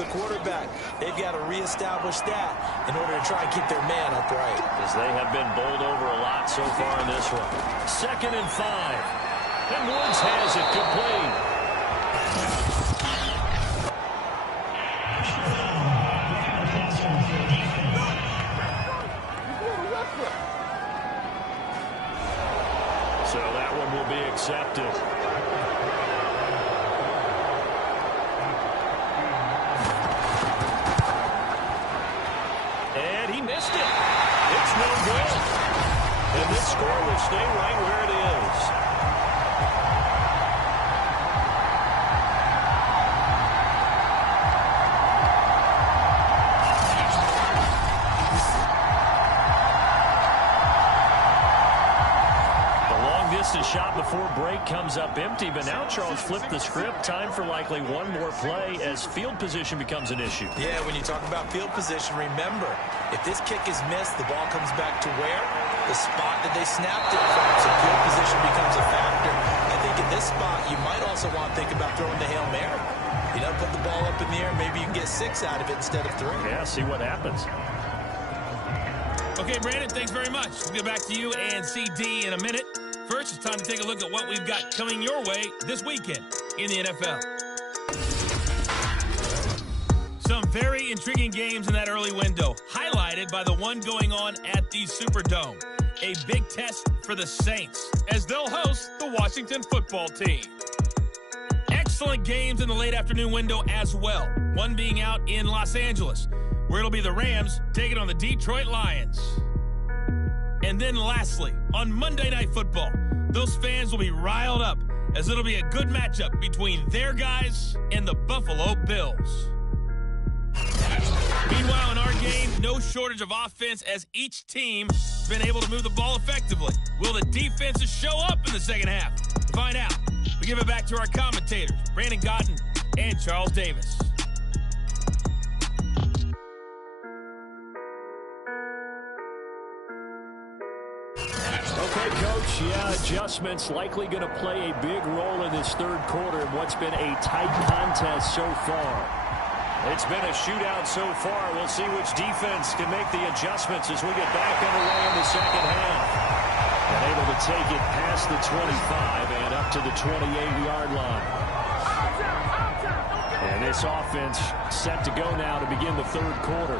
the quarterback. They've got to reestablish that in order to try and keep their man upright. As they have been bowled over a lot so far in this one. 2nd and 5. And Woods has it complete. So that one will be accepted. And he missed it. It's no good. And this score will stay right where it is. The shot before break comes up empty, but now Charles flipped the script. Time for likely one more play as field position becomes an issue. Yeah, when you talk about field position, remember, if this kick is missed, the ball comes back to where? The spot that they snapped it from. So field position becomes a factor. I think in this spot, you might also want to think about throwing the Hail Mary. You know, put the ball up in the air. Maybe you can get 6 out of it instead of 3. Yeah, see what happens. Okay, Brandon, thanks very much. We'll get back to you and CD in a minute. First, it's time to take a look at what we've got coming your way this weekend in the NFL. Some very intriguing games in that early window, highlighted by the one going on at the Superdome. A big test for the Saints as they'll host the Washington football team. Excellent games in the late afternoon window as well. One being out in Los Angeles, where it'll be the Rams taking on the Detroit Lions. And then lastly, on Monday Night Football, those fans will be riled up as it'll be a good matchup between their guys and the Buffalo Bills. Meanwhile, in our game, no shortage of offense as each team has been able to move the ball effectively. Will the defenses show up in the second half? To find out, we give it back to our commentators, Brandon Gaudin and Charles Davis. Okay, Coach, yeah, adjustments likely going to play a big role in this third quarter in what's been a tight contest so far. It's been a shootout so far. We'll see which defense can make the adjustments as we get back underway in the second half. And able to take it past the 25 and up to the 28-yard line. And this offense set to go now to begin the third quarter.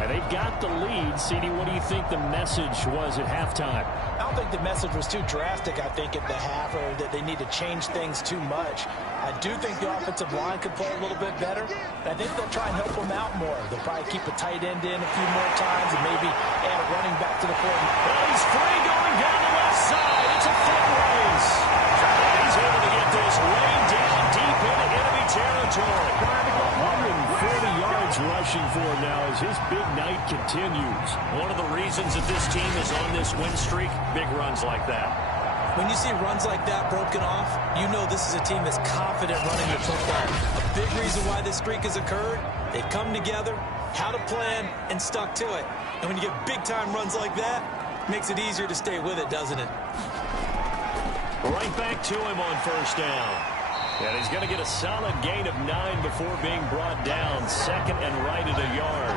And they've got the lead. CD, what do you think the message was at halftime? I don't think the message was too drastic, I think, at the half, or that they need to change things too much. I do think the offensive line could play a little bit better. I think they'll try and help them out more. They'll probably keep a tight end in a few more times and maybe add a running back to the foot. Well, he's free going down the left side. It's a foot race. And he's able to get this way down deep into enemy territory. 140 yards rushing for him now as his big night continues. One of the reasons that this team is on this win streak, big runs like that. When you see runs like that broken off, you know this is a team that's confident running the football. A big reason why this streak has occurred, they've come together, had a plan, and stuck to it. And when you get big-time runs like that, it makes it easier to stay with it, doesn't it? Right back to him on first down. And he's going to get a solid gain of 9 before being brought down. 2nd and right at a yard.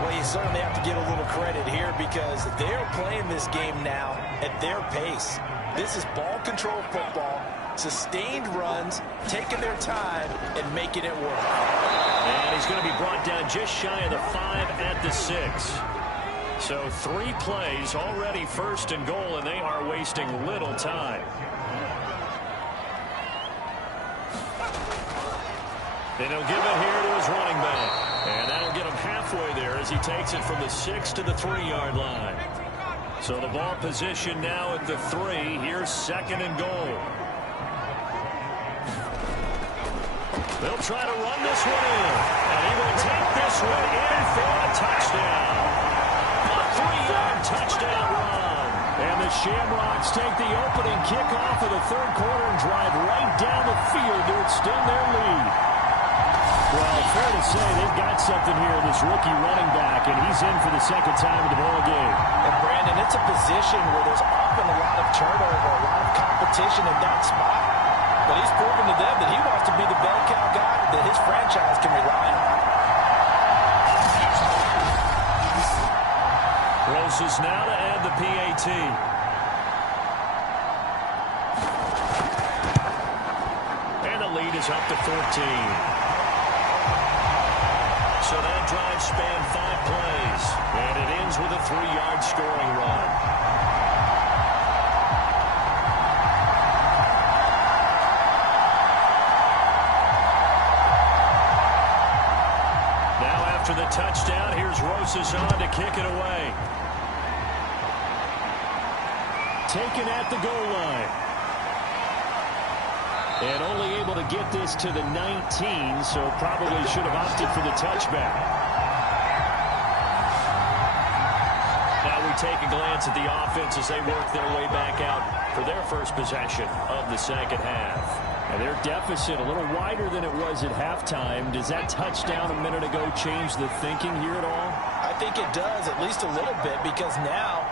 Well, you certainly have to give a little credit here because they're playing this game now at their pace. This is ball control football, sustained runs, taking their time, and making it work. And he's going to be brought down just shy of the 5 at the 6. So 3 plays already 1st and goal, and they are wasting little time. And he'll give it here to his running back. And that'll get him halfway there as he takes it from the 6 to the 3-yard line. So the ball position now at the 3. Here's 2nd and goal. They'll try to run this one in. And he will take this one in for a touchdown. A 3-yard touchdown run. And the Shamrocks take the opening kickoff of the third quarter and drive right down the field to extend their lead. Well, fair to say they've got something here in this rookie running back, and he's in for the 2nd time in the ball game. And, Brandon, it's a position where there's often a lot of turnover, a lot of competition in that spot. But he's proven to them that he wants to be the bell cow guy that his franchise can rely on. uses now to add the PAT. And the lead is up to 14. So that drive spanned 5 plays. And it ends with a 3-yard scoring run. Now after the touchdown, here's Rosas on to kick it away. Taken at the goal line. And only able to get this to the 19, so probably should have opted for the touchback. Now we take a glance at the offense as they work their way back out for their first possession of the second half. And their deficit a little wider than it was at halftime. Does that touchdown a minute ago change the thinking here at all? I think it does, at least a little bit, because now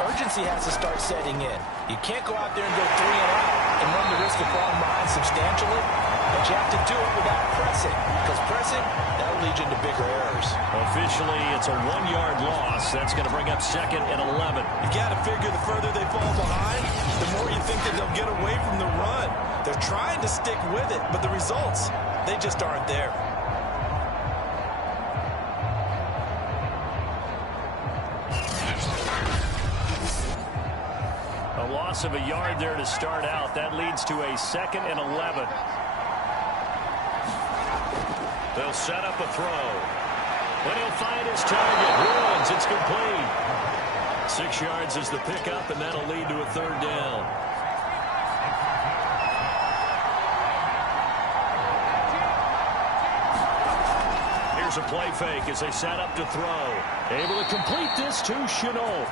urgency has to start setting in. You can't go out there and go 3 and out and run the risk of falling behind substantially, but you have to do it without pressing, because pressing, that'll lead you into bigger errors. Officially, it's a 1-yard loss. That's going to bring up 2nd and 11. You got to figure the further they fall behind, the more you think that they'll get away from the run. They're trying to stick with it, but the results, they just aren't there. A loss of a yard there to start out. That leads to a 2nd and 11. They'll set up a throw. When he'll find his target, runs, it's complete. 6 yards is the pickup, and that'll lead to a 3rd down. Here's a play fake as they set up to throw. Able to complete this to Chenault.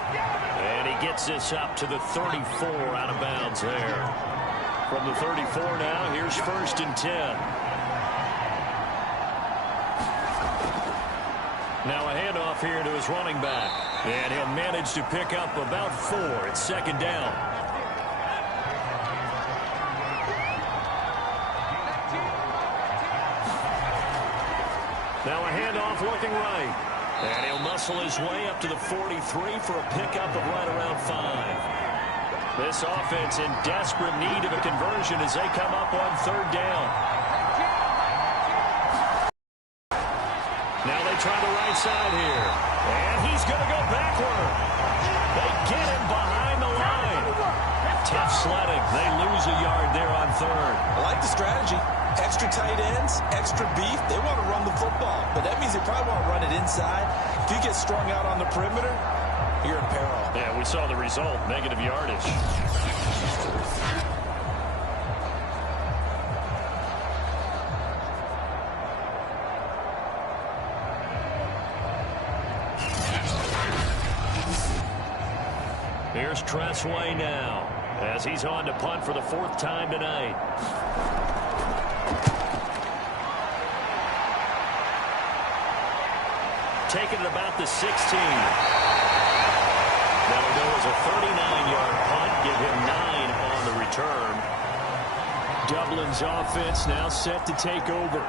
And he gets this up to the 34 out of bounds there. From the 34 now, here's 1st and 10. Now a handoff here to his running back. And he'll manage to pick up about 4. It's 2nd down. Now a handoff looking right. And he'll muscle his way up to the 43 for a pickup of right around 5. This offense in desperate need of a conversion as they come up on 3rd down. Now they try the right side here. And he's going to go backward. They get him behind the line. Tough sledding. They lose a yard there on 3rd. I like the strategy. Extra tight ends, extra beef. They want to run the football, but that means they probably want to run it inside. If you get strung out on the perimeter, you're in peril. Yeah, we saw the result, negative yardage. Here's Tressway now, as he's on to punt for the 4th time tonight. Taken at about the 16. That'll go as a 39-yard punt. Give him 9 on the return. Dublin's offense now set to take over.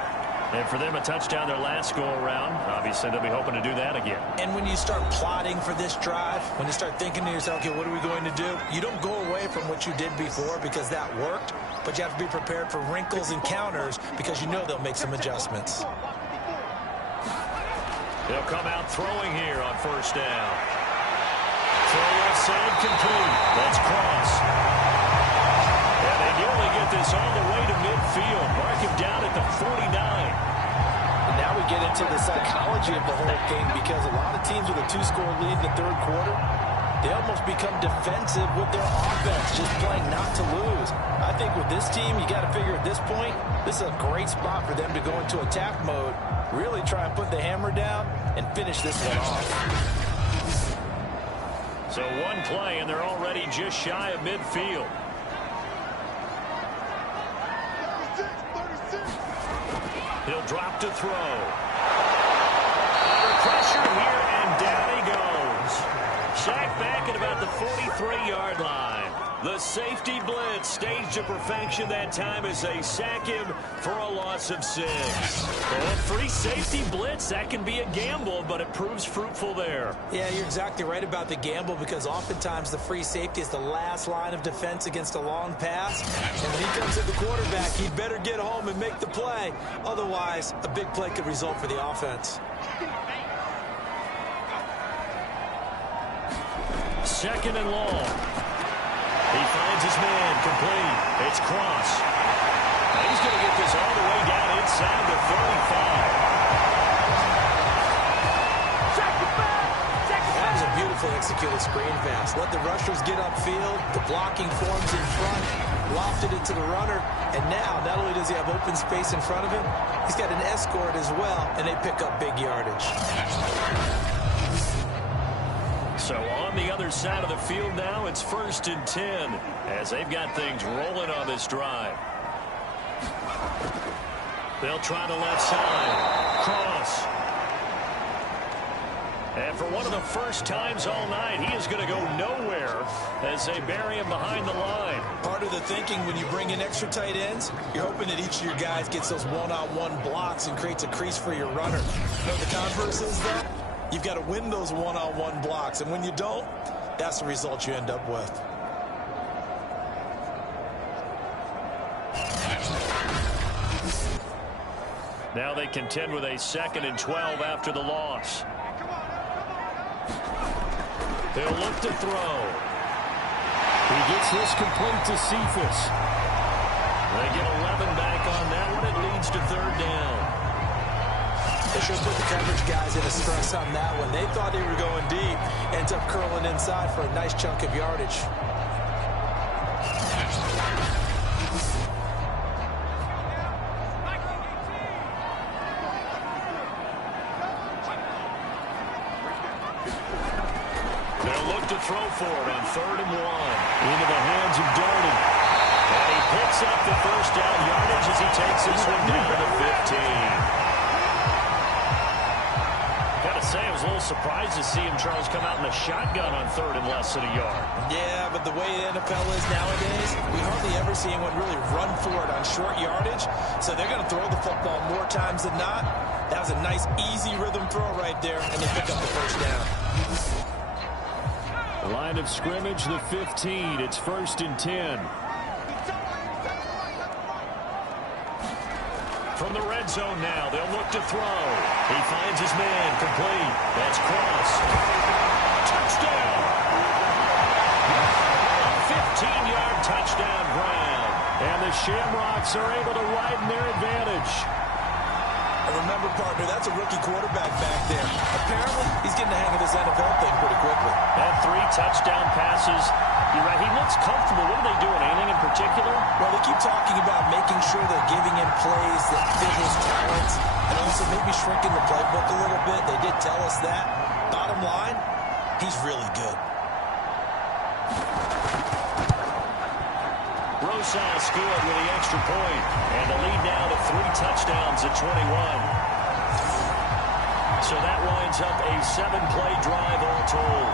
And for them, a touchdown their last go-around. Obviously, they'll be hoping to do that again. And when you start plotting for this drive, when you start thinking to yourself, okay, what are we going to do? You don't go away from what you did before because that worked, but you have to be prepared for wrinkles and counters because you know they'll make some adjustments. They'll come out throwing here on 1st down. Throw left side complete. That's Cross. And they nearly get this all the way to midfield. Mark him down at the 49. And now we get into the psychology of the whole thing because a lot of teams with a 2-score lead in the 3rd quarter, they almost become defensive with their offense, just playing not to lose. I think with this team, you got to figure at this point, this is a great spot for them to go into attack mode, really try and put the hammer down and finish this one off. So 1 play, and they're already just shy of midfield. He'll drop to throw. Under pressure here, and down he goes. Sacked back at about the 43-yard line. The safety blitz staged to perfection that time as they sack him for a loss of 6. Oh, free safety blitz, that can be a gamble, but it proves fruitful there. Yeah, you're exactly right about the gamble because oftentimes the free safety is the last line of defense against a long pass. And when he comes at the quarterback, he better get home and make the play. Otherwise, a big play could result for the offense. Second and long. He finds his man, complete. It's Cross. Now he's going to get this all the way down inside the 35. That was a beautiful executed screen pass. Let the rushers get upfield. The blocking forms in front. Lofted it to the runner. And now, not only does he have open space in front of him, he's got an escort as well, and they pick up big yardage. So on the other side of the field now, it's 1st and 10 as they've got things rolling on this drive. They'll try the left side. Cross. And for one of the first times all night, he is going to go nowhere as they bury him behind the line. Part of the thinking when you bring in extra tight ends, you're hoping that each of your guys gets those one-on-one blocks and creates a crease for your runner. You know what the converse is, though? You've got to win those one-on-one blocks, and when you don't, that's the result you end up with. Now they contend with a 2nd and 12 after the loss. They'll look to throw. He gets this complete to Cephas. They get 11 back on that one. It leads to 3rd down. They should put the coverage guys in a stress on that one. They thought they were going deep. Ends up curling inside for a nice chunk of yardage. They'll look to throw for it on 3rd and 1. Into the hands of Darden. And he picks up the 1st down yardage as he takes this one down to the 15. Say I was a little surprised to see him, Charles, come out in a shotgun on 3rd and less than a yard. Yeah, but the way the NFL is nowadays, we hardly ever see anyone really run for it on short yardage. So they're going to throw the football more times than not. That was a nice, easy rhythm throw right there, and they pick up the 1st down. Line of scrimmage, the 15. It's 1st and 10. From the red zone now, they'll look to throw. He finds his man, complete. That's Cross. Touchdown! A 15-yard touchdown ground. And the Shamrocks are able to widen their advantage. Remember, partner, that's a rookie quarterback back there. Apparently, he's getting the hang of this NFL thing pretty quickly. And 3 touchdown passes. You're right, he looks comfortable. What are they doing? Anything in particular? Well, they keep talking about making sure they're giving him plays that fit his talents and also maybe shrinking the playbook a little bit. They did tell us that. Bottom line, he's really good. Rosas good with the extra point. And the lead now to 3 touchdowns at 21. So that winds up a 7-play drive all told.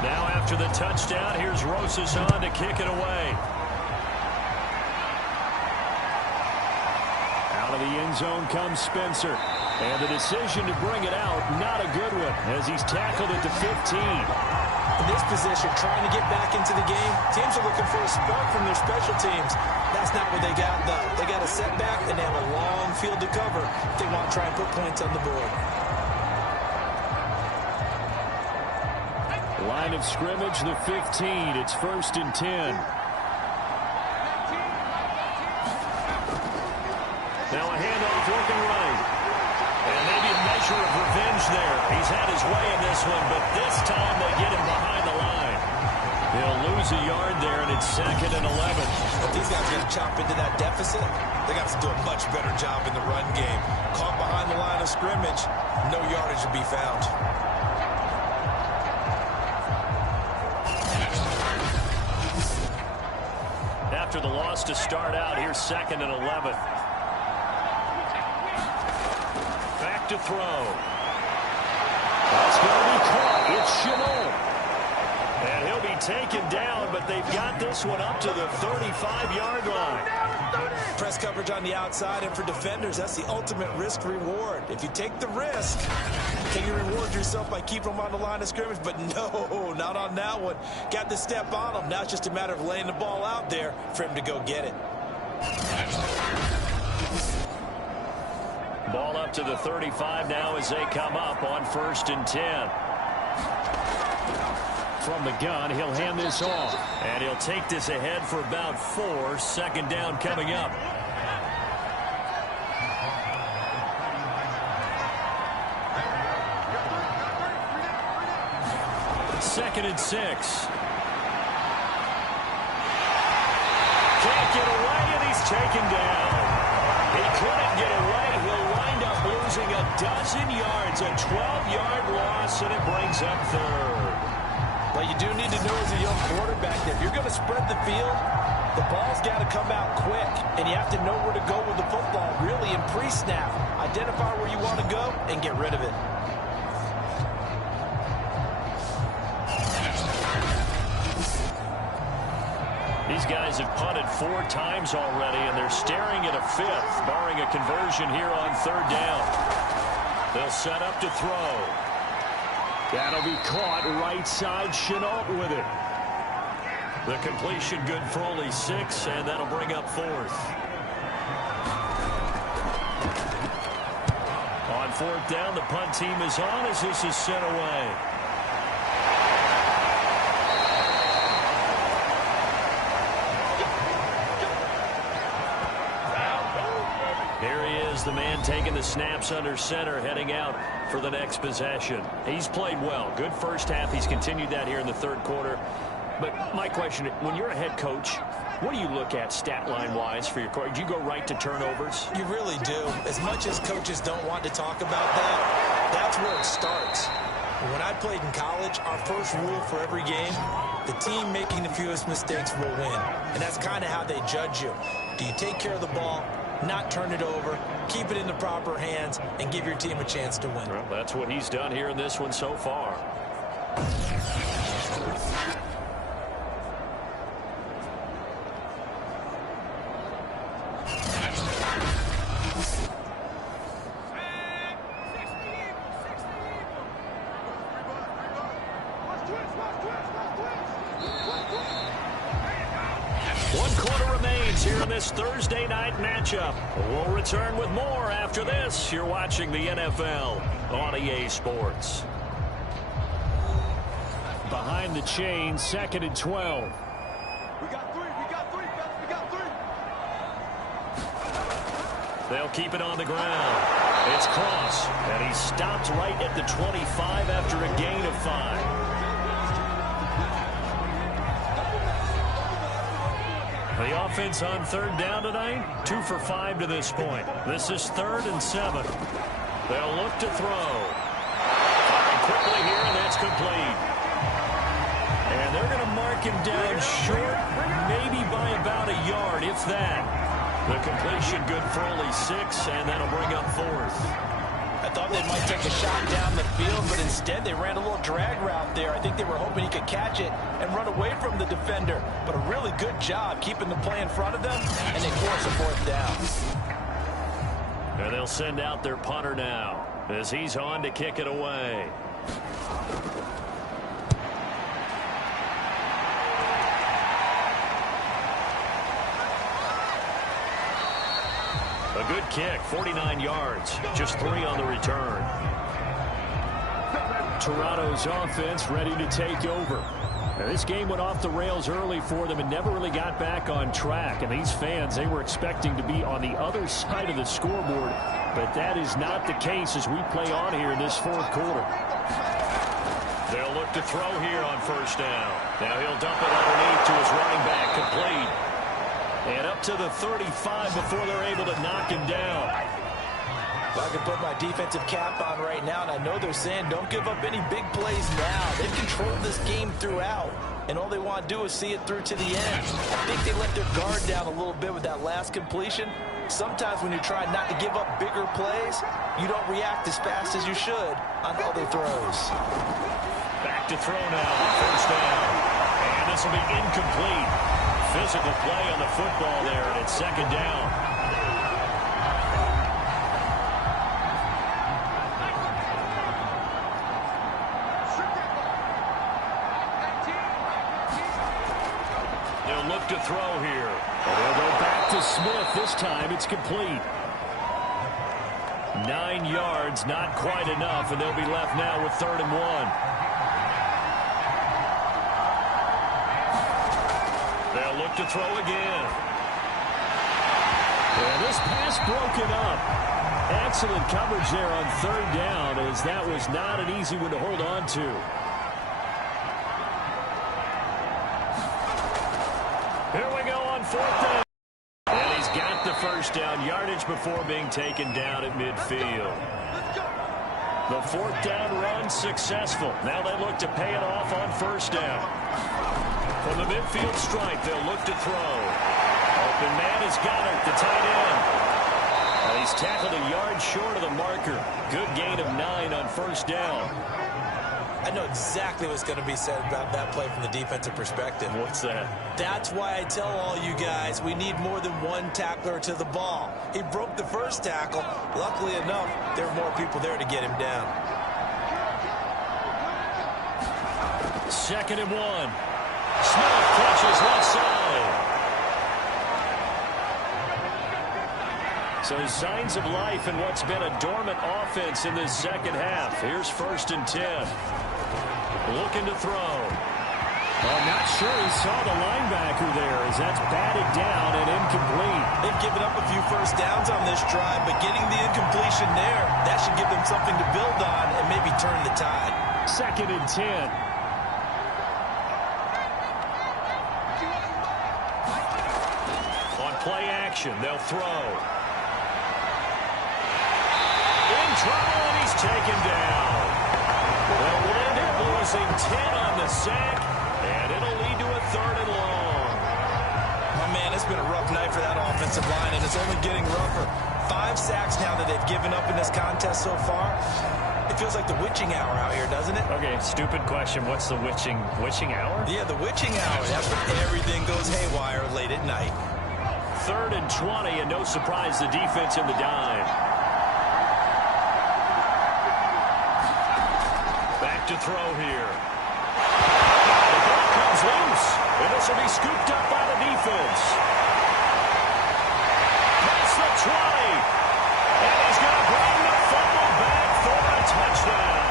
Now after the touchdown, here's Rosas on to kick it away. Out of the end zone comes Spencer. And the decision to bring it out, not a good one, as he's tackled at the 15. In this position, trying to get back into the game, teams are looking for a spark from their special teams. That's not what they got, though. They got a setback, and they have a long field to cover if they want to try and put points on the board. Line of scrimmage, the 15. It's 1st and 10. Now a handoff looking right. And maybe a measure of revenge there. He's had his way in this one, but this time they get him behind the line. They'll lose a yard there, and it's 2nd and 11. If these guys are going to chop into that deficit, they got to do a much better job in the run game. Caught behind the line of scrimmage, no yardage to be found. After the loss to start out, here's 2nd and 11. Back to throw. That's going to be caught. It's Chenot. And he'll be taken down, but they've got this one up to the 35-yard line. Press coverage on the outside, and for defenders, that's the ultimate risk-reward. If you take the risk, can you reward yourself by keeping them on the line of scrimmage? But no, not on that one. Got to step on them. Now it's just a matter of laying the ball out there for him to go get it. Ball up to the 35 now as they come up on 1st and 10. From the gun, he'll hand this off. And he'll take this ahead for about 4. 2nd down coming up. Second and 6. Can't get away, and he's taken down. He couldn't get away. He'll wind up losing a dozen yards, a 12-yard loss, and it brings up 3rd. But you do need to know as a young quarterback that if you're going to spread the field, the ball's got to come out quick, and you have to know where to go with the football, really, in pre-snap. Identify where you want to go and get rid of it. These guys have punted 4 times already, and they're staring at a 5th, barring a conversion here on 3rd down. They'll set up to throw. That'll be caught right side. Chenault with it. The completion good for only 6, and that'll bring up 4th. On 4th down, the punt team is on as this is sent away. Here he is, the man taking the snaps under center, heading out for the next possession. He's played well. Good first half. He's continued that here in the 3rd quarter. But my question, when you're a head coach, what do you look at stat line-wise for your coach? Do you go right to turnovers? You really do. As much as coaches don't want to talk about that, that's where it starts. When I played in college, our first rule for every game, the team making the fewest mistakes will win. And that's kind of how they judge you. Do you take care of the ball, not turn it over, keep it in the proper hands, and give your team a chance to win? Well, that's what he's done here in this one so far. Here in this Thursday night matchup. We'll return with more after this. You're watching the NFL on EA Sports. Behind the chain, 2nd and 12. We got 3, we got 3. They'll keep it on the ground. It's Cross, and he stopped right at the 25 after a gain of 5. The offense on 3rd down tonight, 2 for 5 to this point. This is 3rd and 7. They'll look to throw. Firing quickly here, and that's complete. And they're going to mark him down short, maybe by about a yard, if that. The completion good for only 6, and that'll bring up 4th. I thought they might take a shot down the field, but instead they ran a little drag route there. I think they were hoping he could catch it and run away from the defender. But a really good job keeping the play in front of them, and they force a 4th down. And they'll send out their punter now as he's on to kick it away. A good kick, 49 yards, just 3 on the return. Toronto's offense ready to take over. Now, this game went off the rails early for them and never really got back on track. And these fans, they were expecting to be on the other side of the scoreboard. But that is not the case as we play on here in this 4th quarter. They'll look to throw here on 1st down. Now he'll dump it underneath to his running back, complete. And up to the 35 before they're able to knock him down. Well, I can put my defensive cap on right now, and I know they're saying don't give up any big plays now. They've controlled this game throughout, and all they want to do is see it through to the end. I think they let their guard down a little bit with that last completion. Sometimes when you're trying not to give up bigger plays, you don't react as fast as you should on other throws. Back to throw now. First down. And this will be incomplete. Physical play on the football there, and it's second down. They'll look to throw here. They'll go back to Smith. This time it's complete. 9 yards, not quite enough, and they'll be left now with 3rd and 1. They'll look to throw again. And this pass broken up. Excellent coverage there on 3rd down, as that was not an easy one to hold on to. Here we go on 4th down. And he's got the first down, yardage before being taken down at midfield. The 4th down run successful. Now they look to pay it off on 1st down. From the midfield stripe, they'll look to throw. Open man has got it, the tight end. And he's tackled a yard short of the marker. Good gain of 9 on 1st down. I know exactly what's going to be said about that play from the defensive perspective. What's that? That's why I tell all you guys we need more than one tackler to the ball. He broke the first tackle. Luckily enough, there were more people there to get him down. 2nd and 1. Smith catches left side. So signs of life in what's been a dormant offense in this second half. Here's 1st and 10. Looking to throw. I'm not sure he saw the linebacker there, as that's batted down and incomplete. They've given up a few first downs on this drive, but getting the incompletion there, that should give them something to build on and maybe turn the tide. 2nd and 10. On play action, they'll throw. In trouble, and he's taken down. They'll wind up losing 10 on the sack, and it'll lead to a 3rd and long. Oh, man, it's been a rough night for that offensive line, and it's only getting rougher. 5 sacks now that they've given up in this contest so far. It feels like the witching hour out here, doesn't it? Okay, stupid question. What's the witching hour? Yeah, the witching hour. That's when everything goes haywire late at night. 3rd and 20, and no surprise, the defense in the dime. Back to throw here. The ball comes loose, and this will be scooped up by the defense. Past the 20, and he's going to bring the fumble back for a touchdown.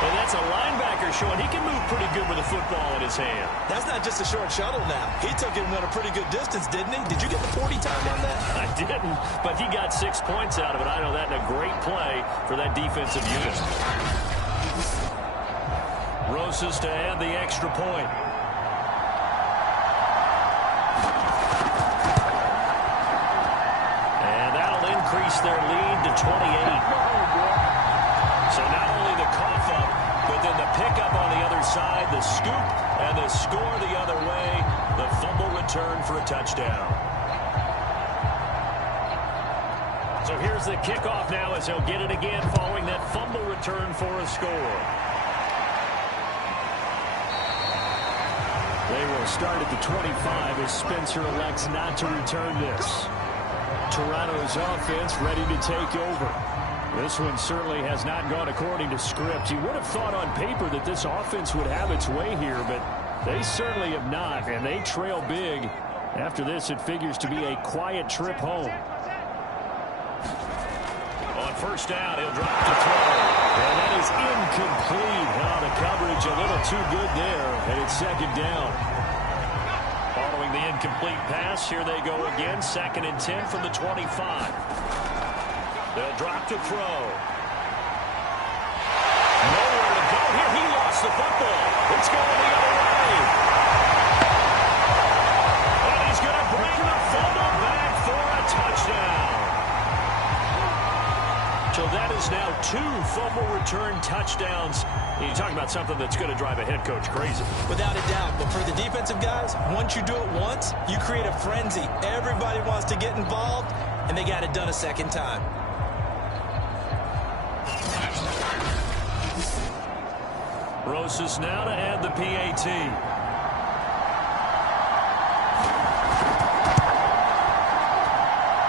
And that's a linebacker showing he can move pretty good with a football in his hand. That's not just a short shuttle now. He took it and went a pretty good distance, didn't he? Did you get the 40 time on that? I didn't, but he got 6 points out of it. I know that in a great play for that defensive unit. Rosas to add the extra point. And that'll increase their lead to 28. So not only the cough up, but then the pickup on the other side, the scoop, and the score the other way, the fumble return for a touchdown. So here's the kickoff now as he'll get it again following that fumble return for a score. They will start at the 25 as Spencer elects not to return this. Toronto's offense ready to take over. This one certainly has not gone according to script. You would have thought on paper that this offense would have its way here, but they certainly have not, and they trail big. After this, it figures to be a quiet trip home. On 1st down, he'll drop to throw. And that is incomplete. Oh, the coverage a little too good there, and it's 2nd down. Following the incomplete pass, here they go again. 2nd and 10 from the 25. They'll drop to throw. Nowhere to go here. He lost the football. It's going the other way. And he's going to bring the fumble back for a touchdown. So that is now 2 fumble return touchdowns. You talk about something that's going to drive a head coach crazy. Without a doubt. But for the defensive guys, once you do it once, you create a frenzy. Everybody wants to get involved, and they got it done a second time. Rosas now to add the PAT.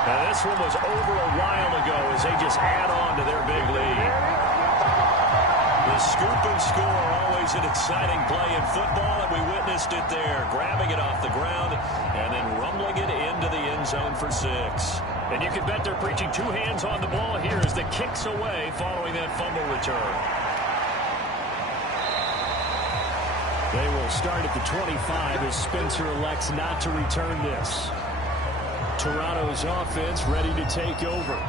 Now this one was over a while ago as they just add on to their big lead. The scoop and score, always an exciting play in football, and we witnessed it there, grabbing it off the ground and then rumbling it into the end zone for 6. And you can bet they're preaching 2 hands on the ball here as the kick's away following that fumble return. They will start at the 25 as Spencer elects not to return this. Toronto's offense ready to take over.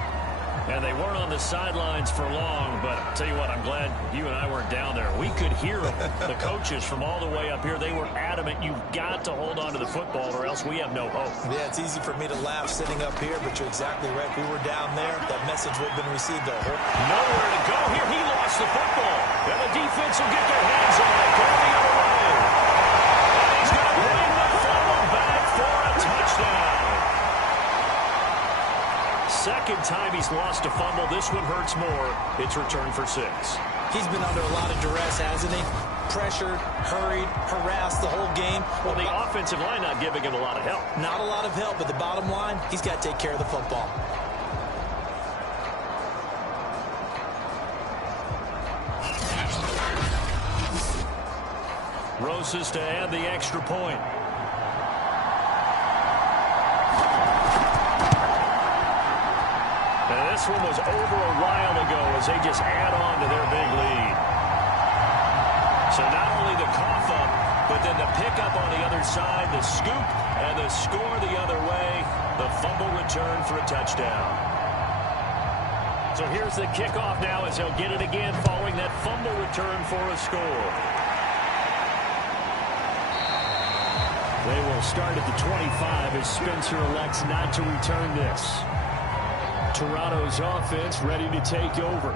And they weren't on the sidelines for long, but I'll tell you what, I'm glad you and I weren't down there. We could hear them. The coaches from all the way up here, they were adamant, you've got to hold on to the football or else we have no hope. Yeah, it's easy for me to laugh sitting up here, but you're exactly right. If we were down there, that message would have been received. Nowhere to go here. He lost the football. And the defense will get their hands on it. Going the other way. And he's going to bring the fumble back for a touchdown. Second time he's lost a fumble. This one hurts more. It's returned for 6. He's been under a lot of duress, hasn't he? Pressured, hurried, harassed the whole game. Well, the offensive line not giving him a lot of help. Not a lot of help, but the bottom line, he's got to take care of the football. Rosas to add the extra point. And this one was over a while ago as they just add on to their big lead. So not only the cough up, but then the pickup on the other side, the scoop, and the score the other way, the fumble return for a touchdown. So here's the kickoff now as they'll get it again following that fumble return for a score. They will start at the 25 as Spencer elects not to return this. Toronto's offense ready to take over.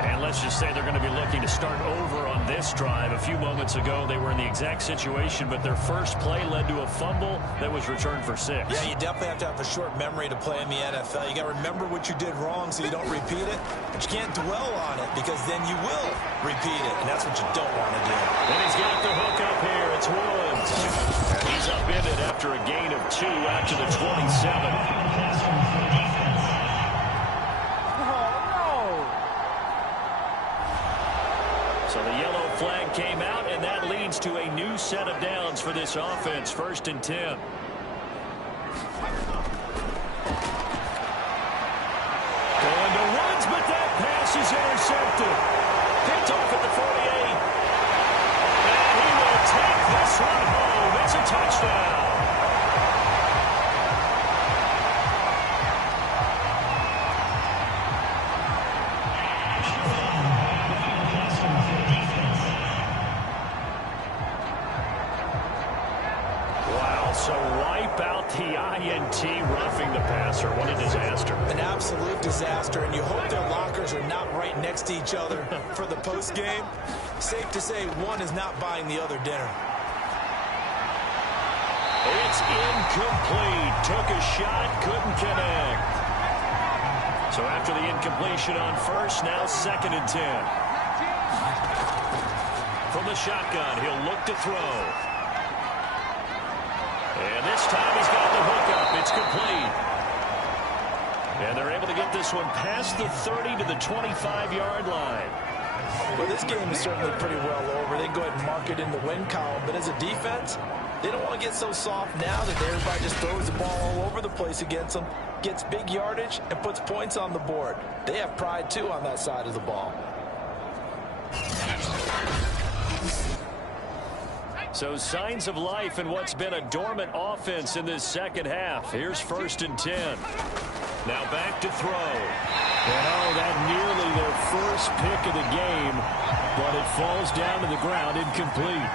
And let's just say they're going to be looking to start over on this drive. A few moments ago, they were in the exact situation, but their first play led to a fumble that was returned for 6. Yeah, you definitely have to have a short memory to play in the NFL. You got to remember what you did wrong so you don't repeat it, but you can't dwell on it because then you will repeat it, and that's what you don't want to do. And he's got the hook up here. It's Woods. And he's upended after a gain of 2 out to the 27. So the yellow flag came out, and that leads to a new set of downs for this offense. 1st and 10. Going to Woods, but that pass is intercepted. Picked off at the 48. And he will take this one home. It's a touchdown. So wipe out the INT, roughing the passer. What a disaster. An absolute disaster, and you hope their lockers are not right next to each other for the post game. Safe to say one is not buying the other dinner. It's incomplete. Took a shot, couldn't connect. So after the incompletion on first, now 2nd and 10. From the shotgun, he'll look to throw. And this time he's got the hook up. It's complete. And they're able to get this one past the 30 to the 25-yard line. Well, this game is certainly pretty well over. They can go ahead and mark it in the win column. But as a defense, they don't want to get so soft now that everybody just throws the ball all over the place against them, gets big yardage, and puts points on the board. They have pride, too, on that side of the ball. So signs of life in what's been a dormant offense in this second half. Here's 1st and 10. Now back to throw. And oh, that nearly their first pick of the game, but it falls down to the ground incomplete.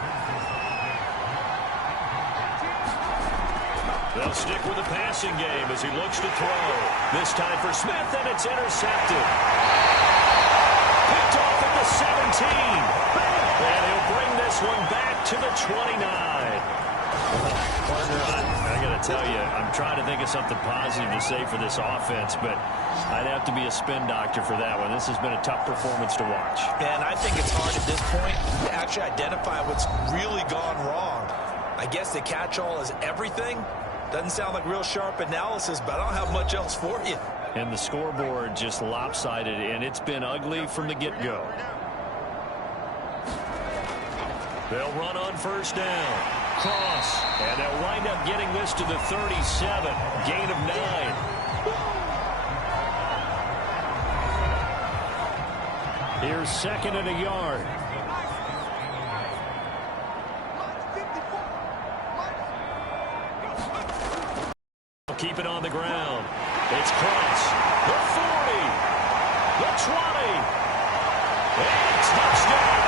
They'll stick with the passing game as he looks to throw. This time for Smith, and it's intercepted. Picked off at the 17. And he'll bring this one back to the 29. Partner, I got to tell you, I'm trying to think of something positive to say for this offense, but I'd have to be a spin doctor for that one. This has been a tough performance to watch. And I think it's hard at this point to actually identify what's really gone wrong. I guess the catch-all is everything. Doesn't sound like real sharp analysis, but I don't have much else for you. And the scoreboard just lopsided, and it's been ugly from the get-go. They'll run on first down. Cross. And they'll wind up getting this to the 37. Gain of 9. Here's second and a yard. Keep it on the ground. It's Cross. The 40. The 20. And touchdown.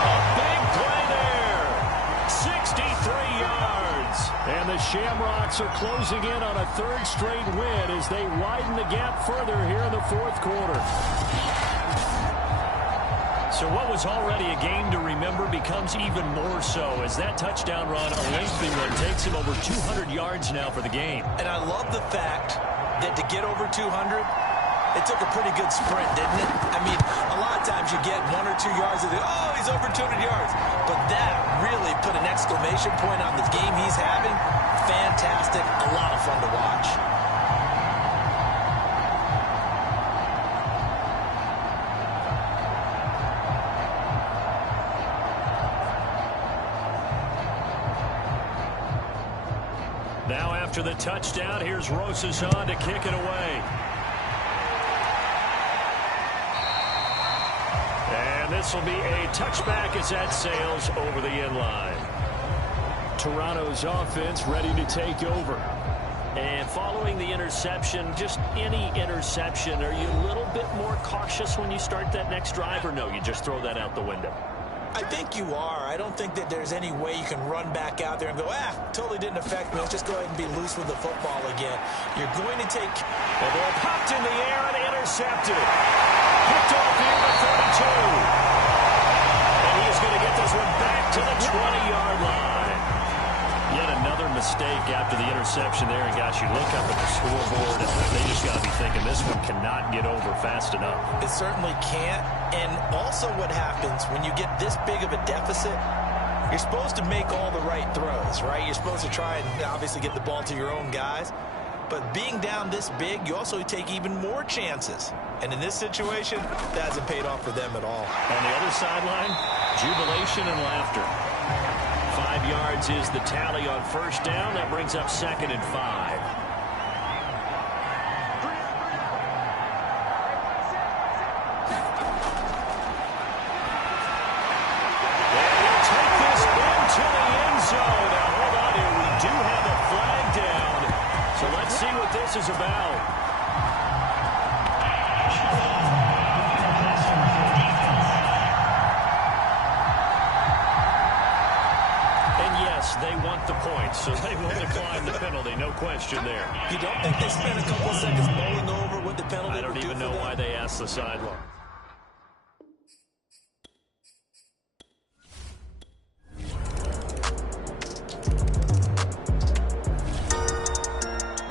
A big play there. 63 yards. And the Shamrocks are closing in on a third straight win as they widen the gap further here in the fourth quarter. So what was already a game to remember becomes even more so as that touchdown run, a lengthy one, takes him over 200 yards now for the game. And I love the fact that to get over 200, it took a pretty good sprint, didn't it? I mean, a lot of times you get 1 or 2 yards and oh, he's over 200 yards. But that really put an exclamation point on the game he's having. Fantastic. A lot of fun to watch. Now after the touchdown, here's Rosas on to kick it away. And this will be a touchback as that sails over the end line. Toronto's offense ready to take over. And following the interception, just any interception, are you a little bit more cautious when you start that next drive, or no, you just throw that out the window? I think you are. I don't think that there's any way you can run back out there and go, totally didn't affect me. Let's just go ahead and be loose with the football again. You're going to take... The ball popped in the air and intercepted. Picked off here at 32. And he's going to get this one back to the 20-yard line. Yet another mistake after the interception there. And gosh, you look up at the scoreboard and they just got to be thinking this one cannot get over fast enough. It certainly can't. And also what happens when you get this big of a deficit, you're supposed to make all the right throws, right? You're supposed to try and obviously get the ball to your own guys. But being down this big, you also take even more chances. And in this situation, that hasn't paid off for them at all. On the other sideline, jubilation and laughter. 5 yards is the tally on first down. That brings up second and 5. This is about. And yes, they want the points, so they will decline the penalty, no question there. You don't think they spent a couple seconds mulling over what the penalty I don't even know why they asked the sideline.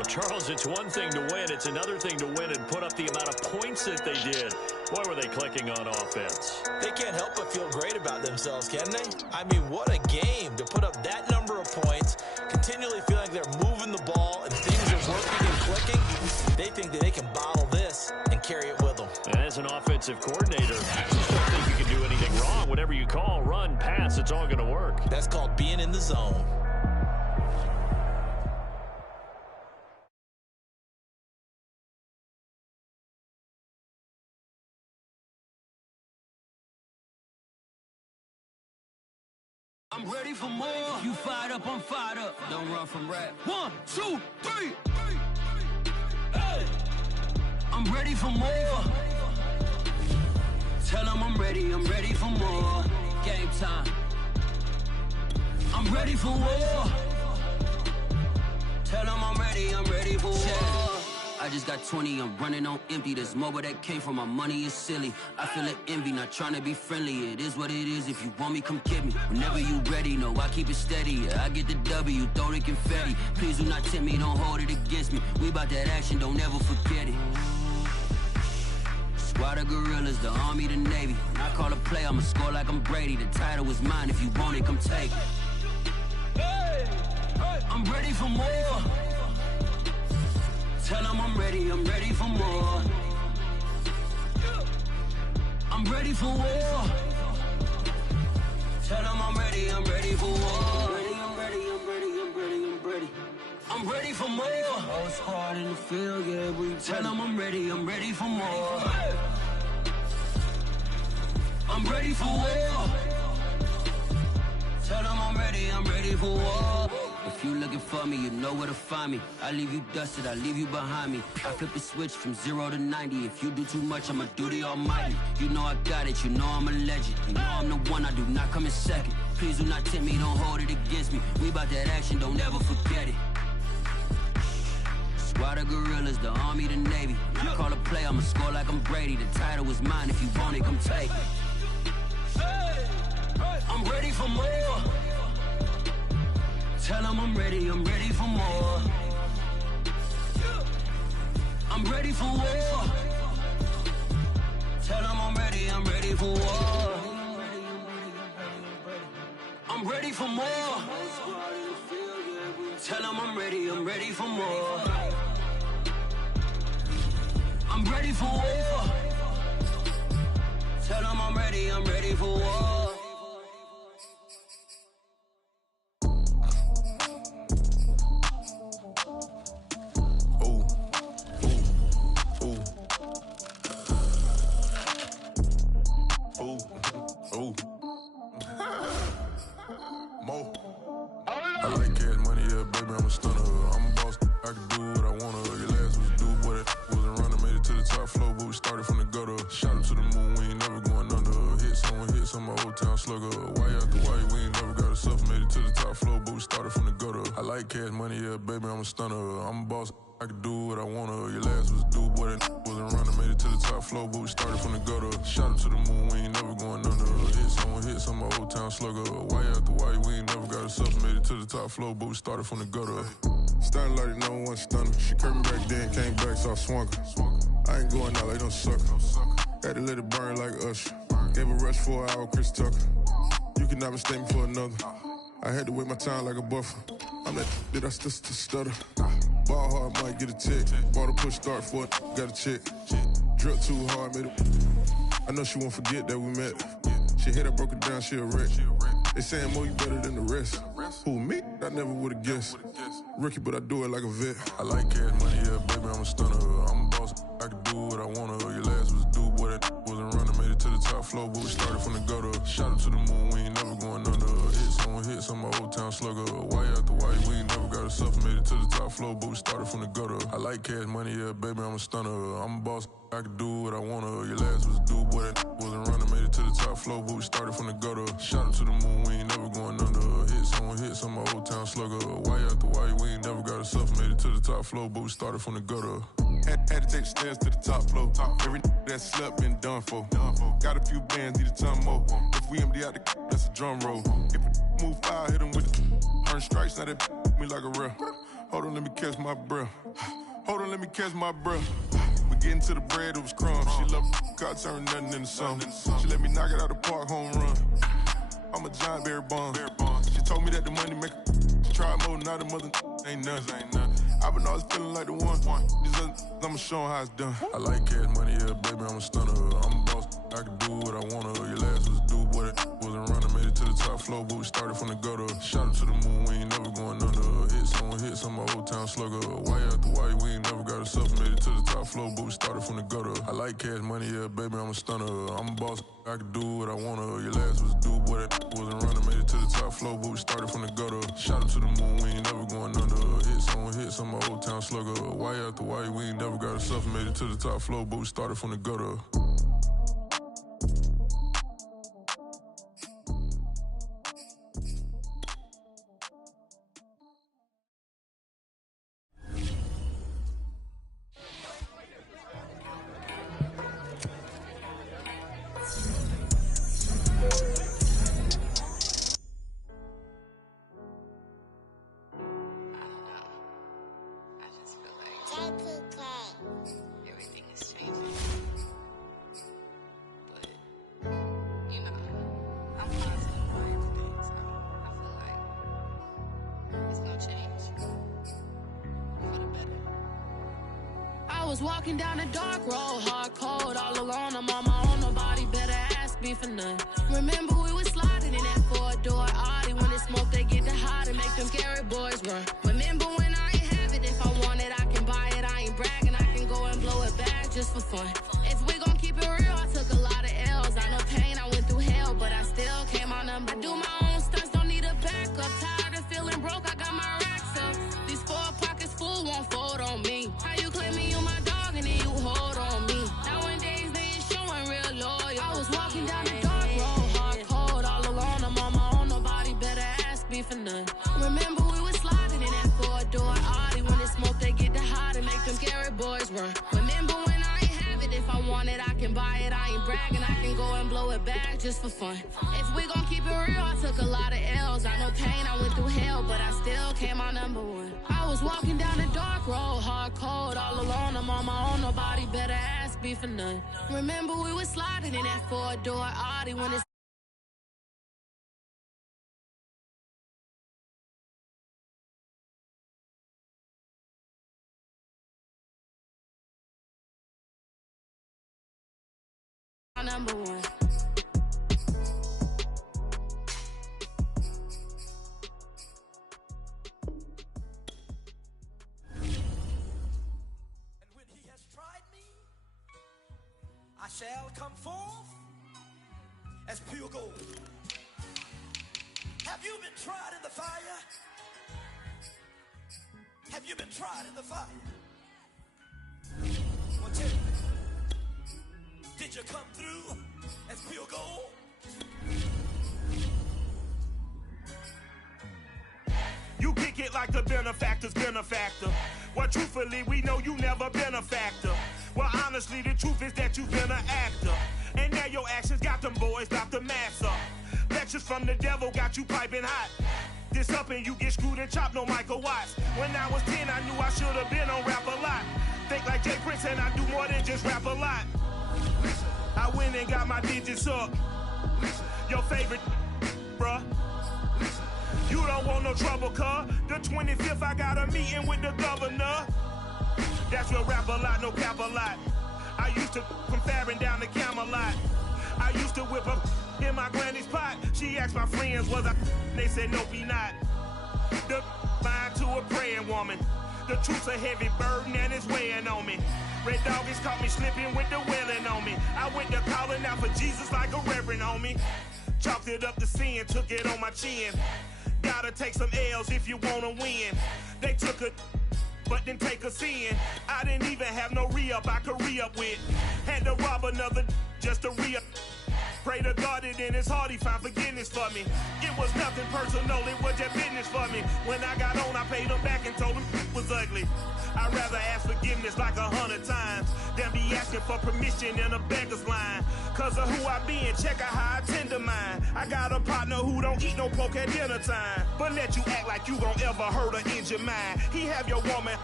Charles, it's one thing to win. It's another thing to win and put up the amount of points that they did. Boy, were they clicking on offense. They can't help but feel great about themselves, can they? I mean, what a game to put up that number of points, continually feel like they're moving the ball and things are working and clicking. They think that they can bottle this and carry it with them. And as an offensive coordinator, I just don't think you can do anything wrong. Whatever you call, run, pass, it's all going to work. That's called being in the zone. I'm ready for more. You fired up, I'm fired up. Don't run from rap. 1, 2, 3. Hey. I'm ready for more. Tell them I'm ready for more. Game time. I'm ready for war. Tell them I'm ready for war. I just got 20, I'm running on empty. There's more where that came from, my money is silly. I feel it envy, not trying to be friendly. It is what it is, if you want me, come get me. Whenever you ready, no, I keep it steady. Yeah, I get the W, throw the confetti. Please do not tempt me, don't hold it against me. We about that action, don't ever forget it. Squad of gorillas, the army, the navy. When I call a play, I'ma score like I'm Brady. The title is mine, if you want it, come take it. I'm ready for more. Tell them I'm ready for more. I'm ready for war. Tell them I'm ready for war. I'm ready for more. Whole squad in the field, yeah, we tell them I'm ready for more. I'm ready for war. Tell them I'm ready for war. If you looking for me, you know where to find me. I leave you dusted, I leave you behind me. I flip the switch from 0 to 90. If you do too much, I'ma do the almighty. You know I got it, you know I'm a legend. You know I'm the one, I do not come in second. Please do not tempt me, don't hold it against me. We about that action, don't ever forget it. Squad of gorillas, the army, the navy. When I call a play, I'ma score like I'm Brady. The title is mine, if you want it, come take it. I'm ready for more. Tell them I'm ready for more. I'm ready for war. Tell them I'm ready for war. I'm ready for more. Tell them I'm ready for more. I'm ready for war. Tell them I'm ready for war. I like cash money, yeah, baby, I'm a stunner. I'm a boss, I can do what I wanna. Your last was do, boy, that wasn't running. Made it to the top floor, but we started from the gutter. Shot up to the moon, we ain't never going under. Hits on my old town slugger. Why after why, we ain't never got a suffer. Made it to the top floor, but we started from the gutter. I like cash money, yeah, baby, I'm a stunner. I'm a boss, I can do what I wanna. Your last was do, boy, that wasn't running. Made it to the top floor, but we started from the gutter. Shot up to the moon, we ain't never going under. Hits on my old town slugger. Why after why, we ain't never got a suffer. Made it to the top floor, but we started from the gutter. Starting like no one stunner. She curved me back then, came back, so I swung her. I ain't going out like no sucker. Had to let it burn like Usher. Gave a rush for an hour, Chris Tucker. You cannot mistake me for another. I had to wait my time like a buffer. I'm that I still stutter. Ball hard, might get a tick. Bought a push start for it, got a chick. Drip too hard, made it. I know she won't forget that we met. She hit, I broke it down, she a wreck. They saying more, you better than the rest. Who, me? I never would've guessed. Rookie, but I do it like a vet. I like cash money, yeah, baby, I'm a stunner. I'm a boss, I can do what I wanna. Your last was do, boy, that wasn't running. Made it to the top floor, but we started from the gutter. Shot up to the moon, we ain't never going under. Hits on my old town slugger. Why after why, we ain't never got a suffer. Made it to the top floor, but we started from the gutter. I like cash money, yeah, baby, I'm a stunner. I'm a boss, I can do what I wanna. Your last was do, boy, that wasn't running. Made it to the top floor, but we started from the gutter. Shot up to the moon, we ain't never going under. Hits on my old town slugger. Why after why, we ain't never got a suffer. Made it to the top floor, but we started from the gutter. Had to take the stairs to the top floor. Every that slept been done for. Got a few bands, need a ton more. If we empty out the that's a drum roll. If we move fire, hit them with the earn strikes, now that me like a real. Hold on, let me catch my breath. Hold on, let me catch my breath. We getting to the bread, it was crumbs. She love car turn nothing into something. She let me knock it out the park, home run. I'm a giant berry bomb. She told me that the money make she tried more, now the mother ain't nothing. I've been always feeling like the one. These other I'ma show 'em how it's done. I like cash money, yeah, baby, I'm a stunner. I'm a boss, I can do what I wanna. Your last was do, boy, that wasn't running. Made it to the top floor, but we started from the gutter. Shot up to the moon, we ain't never going under. Hits on my old town slugger. Why after why, we ain't never got a suffer. Made it to the top floor, but we started from the gutter. I like cash money, yeah, baby, I'm a stunner. I'm a boss, I can do what I wanna. Your last was do, boy, that wasn't running. Made it to the top floor, but we started from the gutter. Shot up to the moon, we ain't never going under. Hits on my old town slugger. Why after why, we ain't never got a suffer. Made it to the top floor, but we started from the gutter. was walking down a dark road, hard cold, all alone. I'm on my own, nobody better ask me for none. Remember we was sliding in that four-door Audi. When it's smoke, they get the hot and make them scary boys run. Remember when I ain't have it, if I want it, I can buy it. I ain't bragging, I can go and blow it back just for fun. If we gon' keep it real, I took a lot of L's. I know pain, I went through hell, but I still came out number. I do my own stunts, don't need a backup. Tired of feeling broke, I got my racks up. These 4 pockets full won't fold on me. How you claim me, you my dog, and then you hold on me. Nowadays, they ain't showing real loyal. I was walking down the dark road, hard cold, all alone. I'm on my own, nobody better ask me for none. Remember we was sliding in that four-door Audi. When it's smoke, they get the hot and make them scary boys run. Remember when I ain't have it, if I want it, I can buy it. I ain't bragging, I can go and blow it back just for fun. If we gon' keep it real, I took a lot of L's. I know pain, I went through hell, but I still came out number 1. I was walking down a dark road, hard cold, all alone. I'm on my own, nobody better ask me for none. Remember we was sliding in that four-door Audi. When it's number 1. I shall come forth as pure gold. Have you been tried in the fire? Have you been tried in the fire? Well, tell me, did you come through as pure gold? You kick it like the benefactor's benefactor. Well, truthfully, we know you never been a factor. Well, honestly, the truth is that you've been an actor. And now your actions got them boys about to mass up. Lectures from the devil got you piping hot. This up and you get screwed and chopped, no Michael Watts. When I was 10, I knew I should have been on rap a lot. Think like Jay Prince and I do more than just rap a lot. I went and got my digits up. Your favorite, bruh. You don't want no trouble, cuz. The 25th, I got a meeting with the governor. That's real rap a lot, no cap a lot. I used to from Farron down to Camelot. I used to whip up in my granny's pot. She asked my friends, was I? They said, nope, he not. The line to a praying woman. The truth's a heavy burden and it's weighing on me. Red Doggies caught me slipping with the wailing on me. I went to calling out for Jesus like a reverend on me. Chalked it up to sin, took it on my chin. Gotta take some L's if you wanna win. They took a but didn't take a sin. I didn't even have no re-up I could re-up with. Had to rob another just to re-up. Pray to God that in his heart he found forgiveness for me. It was nothing personal, it was just business for me. When I got on, I paid him back and told him it was ugly. I'd rather ask forgiveness like 100 times than be asking for permission in a beggar's line. Cause of who I be and check out how I tend to mine. I got a partner who don't eat no pork at dinner time, but let you act like you gon' ever hurt or injure mine. He have your woman,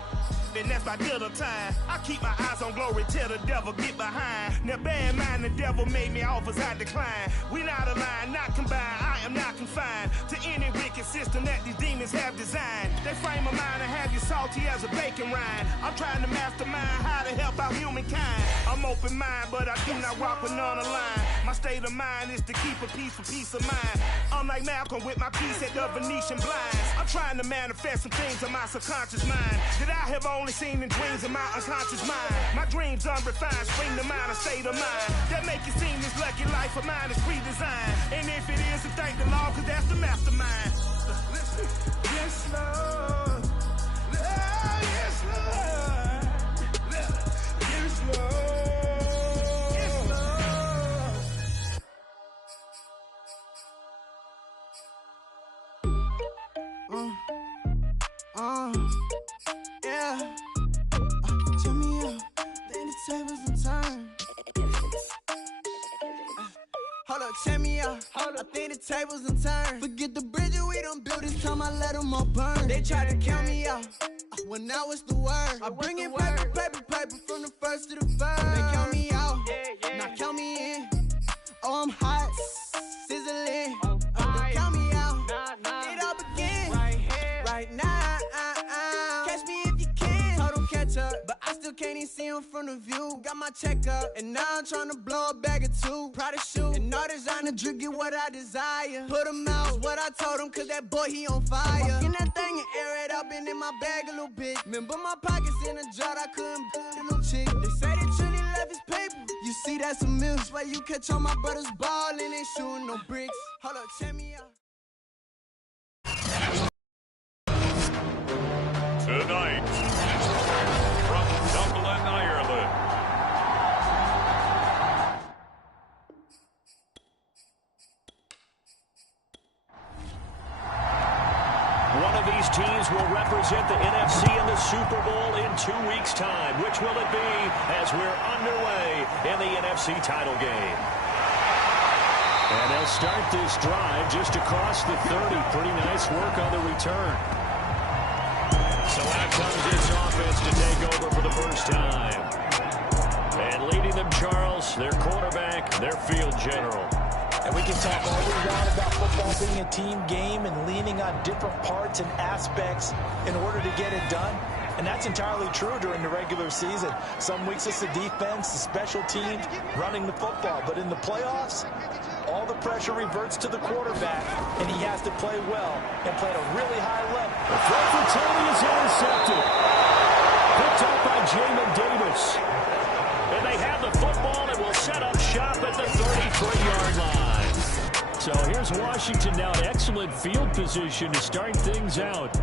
and that's by dinner time. I keep my eyes on glory till the devil get behind. Now bear in mind the devil made me offers I decline. We not aligned, not combined, I am not confined to any wicked system that these demons have designed. They frame a mind and have you salty as a bacon rind. I'm trying to mastermind how to help out humankind. I'm open mind, but I do not walk with none aligned. My state of mind is to keep a peace for peace of mind. Unlike Malcolm with my peace at the Venetian blinds. I'm trying to manifest some things in my subconscious mind that I have only seen in dreams in my unconscious mind. My dreams unrefined, spring to mind, a state of mind that make you seem this lucky life of mine is pre-designed. And if it is, then thank the Lord, cause that's the mastermind. Yes, Lord. Yes, Lord. Yes, Lord. Yes, Lord. Yeah. Tell me up, then the tables and turn. Hold up, check me out. I think the tables and turn. Forget the bridge we done built, this time I let them all burn. They tried to count me out, when now it's the word. I bring in paper, paper, paper from the first to the third. They count me out, now count me in. Oh, I'm hot, sizzling. Don't count me out, it all begins right here, right now. Catch me if you can. Told them catch up, but I still can't even see him from the view. Got my check up, and now I'm trying to blow a bag of two. Proud of shoe, and all designer drip, get what I desire. Put him out, what I told him, cause that boy, he on fire. Walk in that thing and air it up, and in my bag a little bit. Remember my pockets in a jar, I couldn't a little chick. They say that Trini left his paper. You see, that's a milk. Why you catch all my brothers ballin', ain't shooting no bricks. Hold up, check me out. Tonight, from Dublin, Ireland. One of these teams will represent the NFC in the Super Bowl in 2 weeks' time. Which will it be as we're underway in the NFC title game? And they'll start this drive just across the 30. Pretty nice work on the return. So out comes this offense to take over for the first time. And leading them, Charles, their quarterback, their field general. And we can talk all we want about football being a team game and leaning on different parts and aspects in order to get it done. And that's entirely true during the regular season. Some weeks it's the defense, the special teams, running the football. But in the playoffs, all the pressure reverts to the quarterback, and he has to play well and play at a really high level. The throw for Tony is intercepted. Picked up by Jamin Davis. And they have the football and will set up shop at the 33-yard line. So here's Washington now in excellent field position to start things out.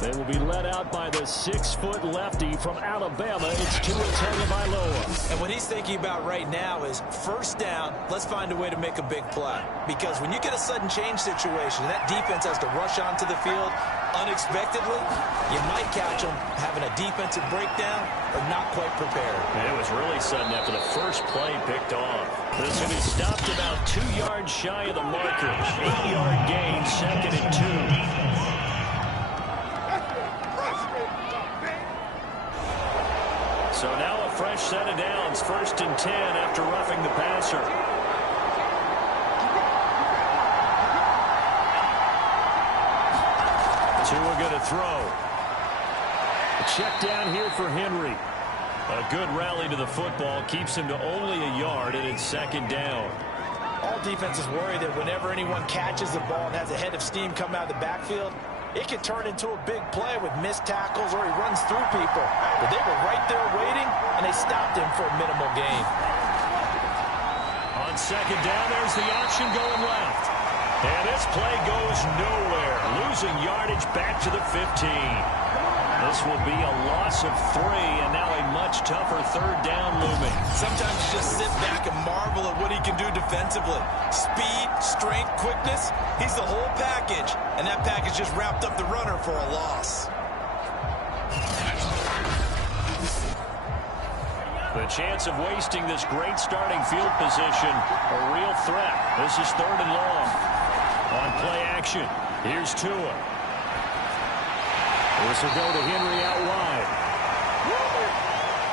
They will be led out by the 6-foot lefty from Alabama. It's Tua Tagovailoa. And what he's thinking about right now is first down, let's find a way to make a big play. Because when you get a sudden change situation, that defense has to rush onto the field unexpectedly. You might catch them having a defensive breakdown or not quite prepared. And it was really sudden after the first play picked off. This one is stopped about 2 yards shy of the marker. 8-yard gain, 2nd and 2. So now a fresh set of downs, 1st and 10 after roughing the passer. Tua going to throw. A check down here for Henry. A good rally to the football keeps him to only a yard, and it's 2nd down. All defenses worry that whenever anyone catches the ball and has a head of steam come out of the backfield, it can turn into a big play with missed tackles or he runs through people. But they were right there waiting, and they stopped him for a minimal gain. On 2nd down, there's the option going left. And this play goes nowhere. Losing yardage back to the 15. This will be a loss of 3, and now a much tougher 3rd down looming. Sometimes you just sit back and marvel at what he can do defensively. Speed, strength, quickness, he's the whole package. And that package just wrapped up the runner for a loss. The chance of wasting this great starting field position, a real threat. This is 3rd and long. On play action, here's Tua. This will go to Henry out wide.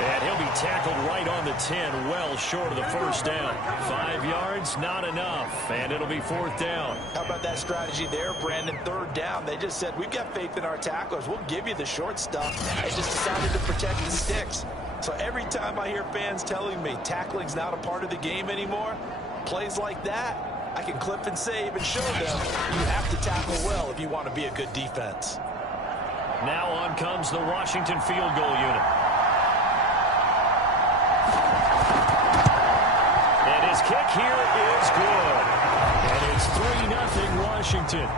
And he'll be tackled right on the 10, well short of the 1st down. 5 yards, not enough, and it'll be 4th down. How about that strategy there, Brandon? 3rd down. They just said, we've got faith in our tacklers. We'll give you the short stuff. They just decided to protect the sticks. So every time I hear fans telling me tackling's not a part of the game anymore, plays like that, I can clip and save and show them you have to tackle well if you want to be a good defense. Now on comes the Washington field goal unit. And his kick here is good. And it's 3-0 Washington.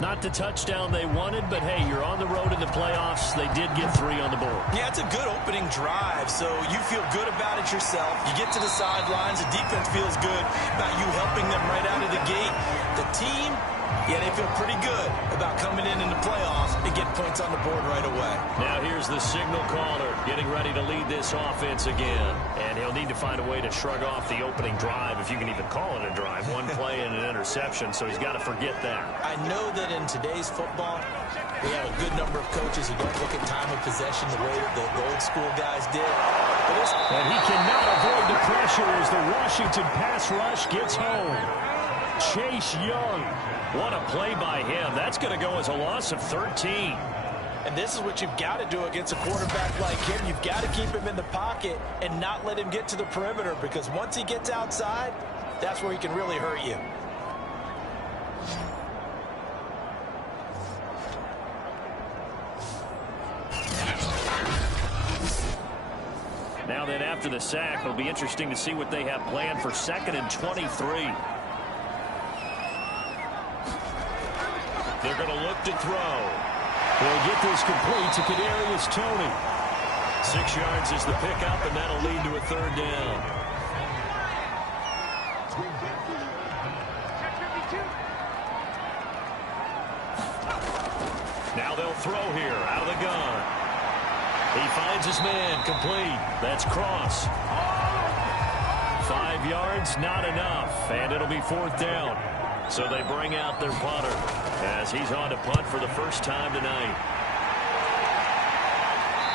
Not the touchdown they wanted, but hey, you're on the road in the playoffs. They did get 3 on the board. Yeah, it's a good opening drive, so you feel good about it yourself. You get to the sidelines, the defense feels good about you helping them right out of the gate. The team, yeah, they feel pretty good about coming in the playoffs and getting points on the board right away. Now here's the signal caller getting ready to lead this offense again. And he'll need to find a way to shrug off the opening drive, if you can even call it a drive. 1 play and an interception, so he's got to forget that. I know that in today's football, we have a good number of coaches who don't look at time of possession the way that the old school guys did. And he cannot avoid the pressure as the Washington pass rush gets home. Chase Young. What a play by him. That's going to go as a loss of 13. And this is what you've got to do against a quarterback like him. You've got to keep him in the pocket and not let him get to the perimeter, because once he gets outside, that's where he can really hurt you. Now then, after the sack, it'll be interesting to see what they have planned for 2nd and 23. They're going to look to throw. They'll get this complete to Kadarius Toney. 6 yards is the pickup, and that'll lead to a 3rd down. Now they'll throw here out of the gun. He finds his man, complete. That's Cross. 5 yards, not enough, and it'll be 4th down. So they bring out their punter as he's on to punt for the first time tonight.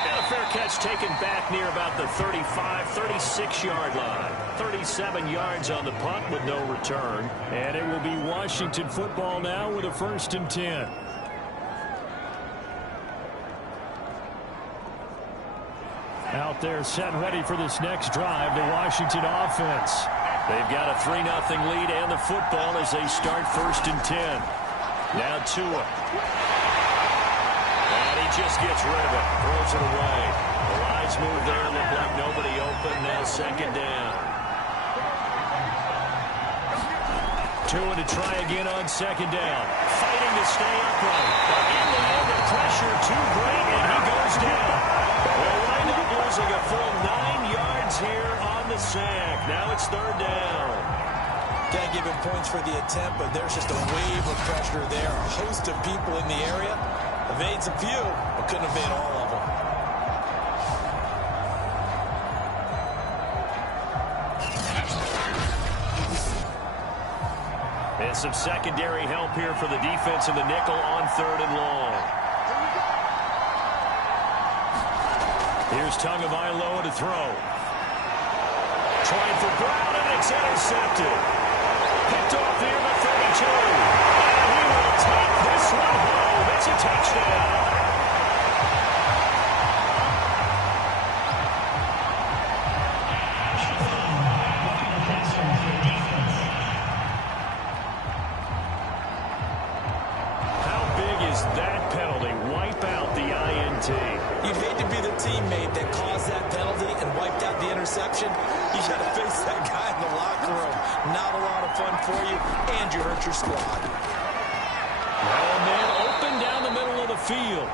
And a fair catch taken back near about the 35, 36-yard line. 37 yards on the punt with no return. And it will be Washington football now with a 1st and 10. Out there set and ready for this next drive, the Washington offense. They've got a 3-0 lead and the football as they start 1st and 10. Now Tua. And he just gets rid of it. Throws it away. The lines move there. Look like nobody open. Now 2nd down. Tua to try again on 2nd down. Fighting to stay upright. But in the end, the pressure too great, and he goes down. They'll wind up losing a full 9 yards here on the sack. Now it's 3rd down. Can't give him points for the attempt, but there's just a wave of pressure there. A host of people in the area. Evades a few, but couldn't evade all of them. And some secondary help here for the defense in the nickel on 3rd and long. Here's Tagovailoa to throw. Trying for Brown, and it's intercepted. Picked off near the 32. And he will take this one home. It's a touchdown. How big is that penalty? Wipe out the INT. You'd hate to be the teammate that caused that penalty and wiped out the interception. You got to face that guy in the locker room. Not a lot of fun for you, and you hurt your squad. Now a man open down the middle of the field.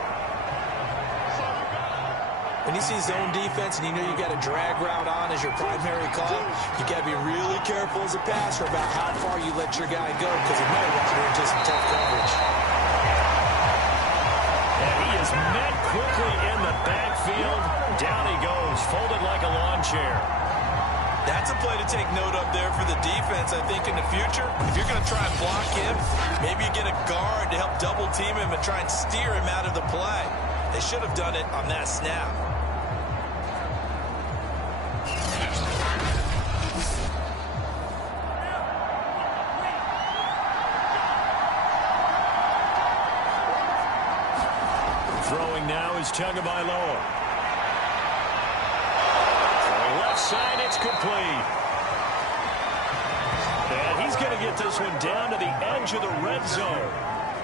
When you see zone defense and you know you got a drag route on as your primary call, you got to be really careful as a passer about how far you let your guy go, because he might run you into some tough coverage. And he is met quickly in the backfield. Down he goes, folded like a lawn chair. That's a play to take note of there for the defense. I think in the future, if you're going to try and block him, maybe you get a guard to help double team him and try and steer him out of the play. They should have done it on that snap. Throwing now is Tagovailoa. Left side, it's complete. And he's going to get this one down to the edge of the red zone.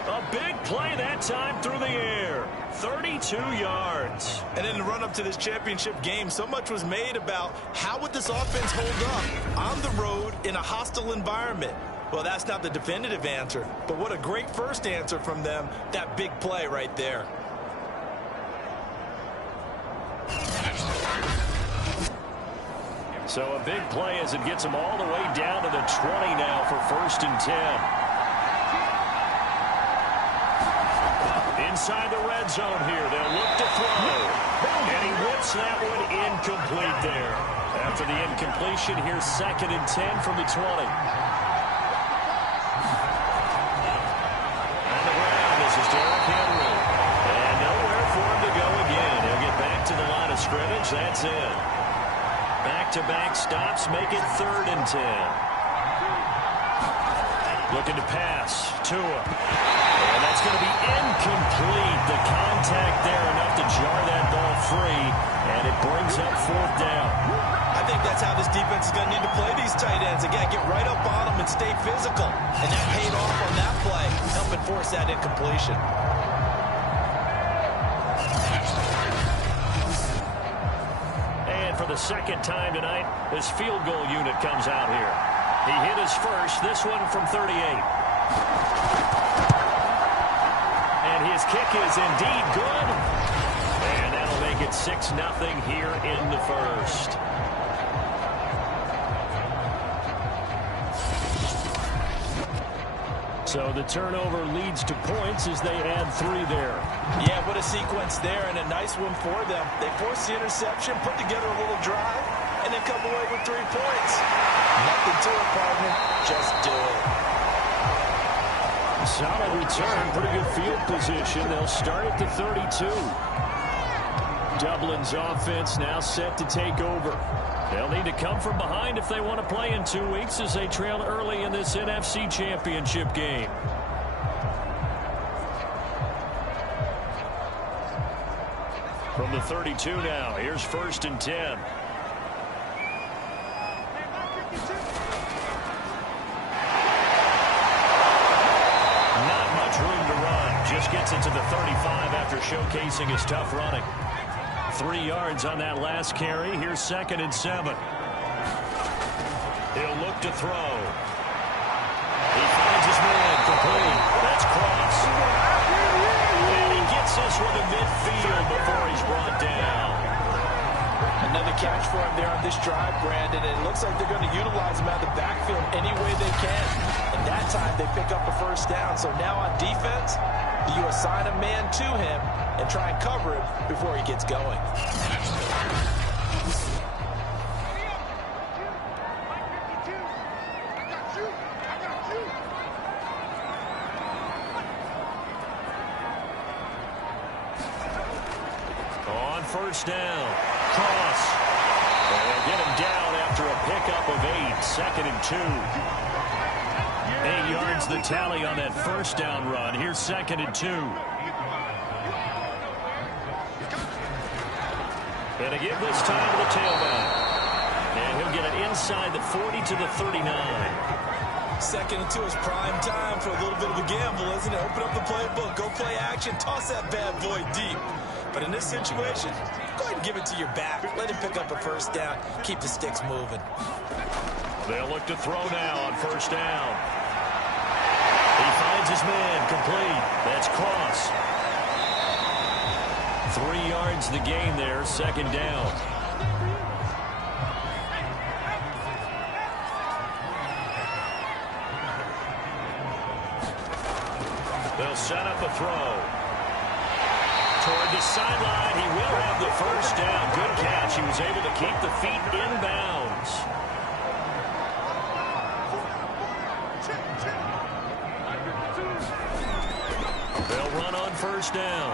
A big play that time through the air. 32 yards. And in the run-up to this championship game, so much was made about how would this offense hold up on the road in a hostile environment. Well, that's not the definitive answer, but what a great first answer from them, that big play right there. So a big play as it gets them all the way down to the 20 now for 1st and 10. Inside the red zone here, they'll look to throw. And he whips that one incomplete there. After the incompletion, here's 2nd and 10 from the 20. On the ground, this is Derrick Henry. And nowhere for him to go again. He'll get back to the line of scrimmage. That's it. Back-to-back stops make it 3rd and 10. Looking to pass. Tua. And that's going to be incomplete. The contact there enough to jar that ball free. And it brings up 4th down. I think that's how this defense is going to need to play these tight ends. Again, get right up on them and stay physical. And that paid off on that play, helping force that incompletion. And for the second time tonight, this field goal unit comes out here. He hit his first, this one from 38. And his kick is indeed good. And that'll make it 6-0 here in the first. So the turnover leads to points as they add 3 there. Yeah, what a sequence there, and a nice one for them. They forced the interception, put together a little drive, and then come away with 3 points. Nothing to it, partner. Just do it. Solid return, pretty good field position. They'll start at the 32. Dublin's offense now set to take over. They'll need to come from behind if they want to play in 2 weeks as they trail early in this NFC Championship game. From the 32 now, here's 1st and 10. Not much room to run. Just gets into the 35 after showcasing his tough running. 3 yards on that last carry. Here's 2nd and 7. He'll look to throw. He finds his man complete. That's Cross. And he gets this one to midfield before he's brought down. Another catch for him there on this drive, Brandon, and it looks like they're going to utilize him out of the backfield any way they can. And that time they pick up a 1st down. So now on defense, you assign a man to him and try and cover him before he gets going. On 1st down, Cross. They'll get him down after a pickup of 8. 2nd and 2. 8 yards the tally on that 1st down run. Here's 2nd and 2. And again this time to the tailback. And he'll get it inside the 40 to the 39. 2nd and 2 is prime time for a little bit of a gamble, isn't it? Open up the playbook, go play action, toss that bad boy deep. But in this situation, go ahead and give it to your back. Let him pick up a 1st down, keep the sticks moving. They'll look to throw now on 1st down. He finds his man complete. That's Cross. 3 yards the gain there, 2nd down. They'll set up a throw. Toward the sideline, he will have the 1st down. Good catch. He was able to keep the feet inbounds. They'll run on 1st down.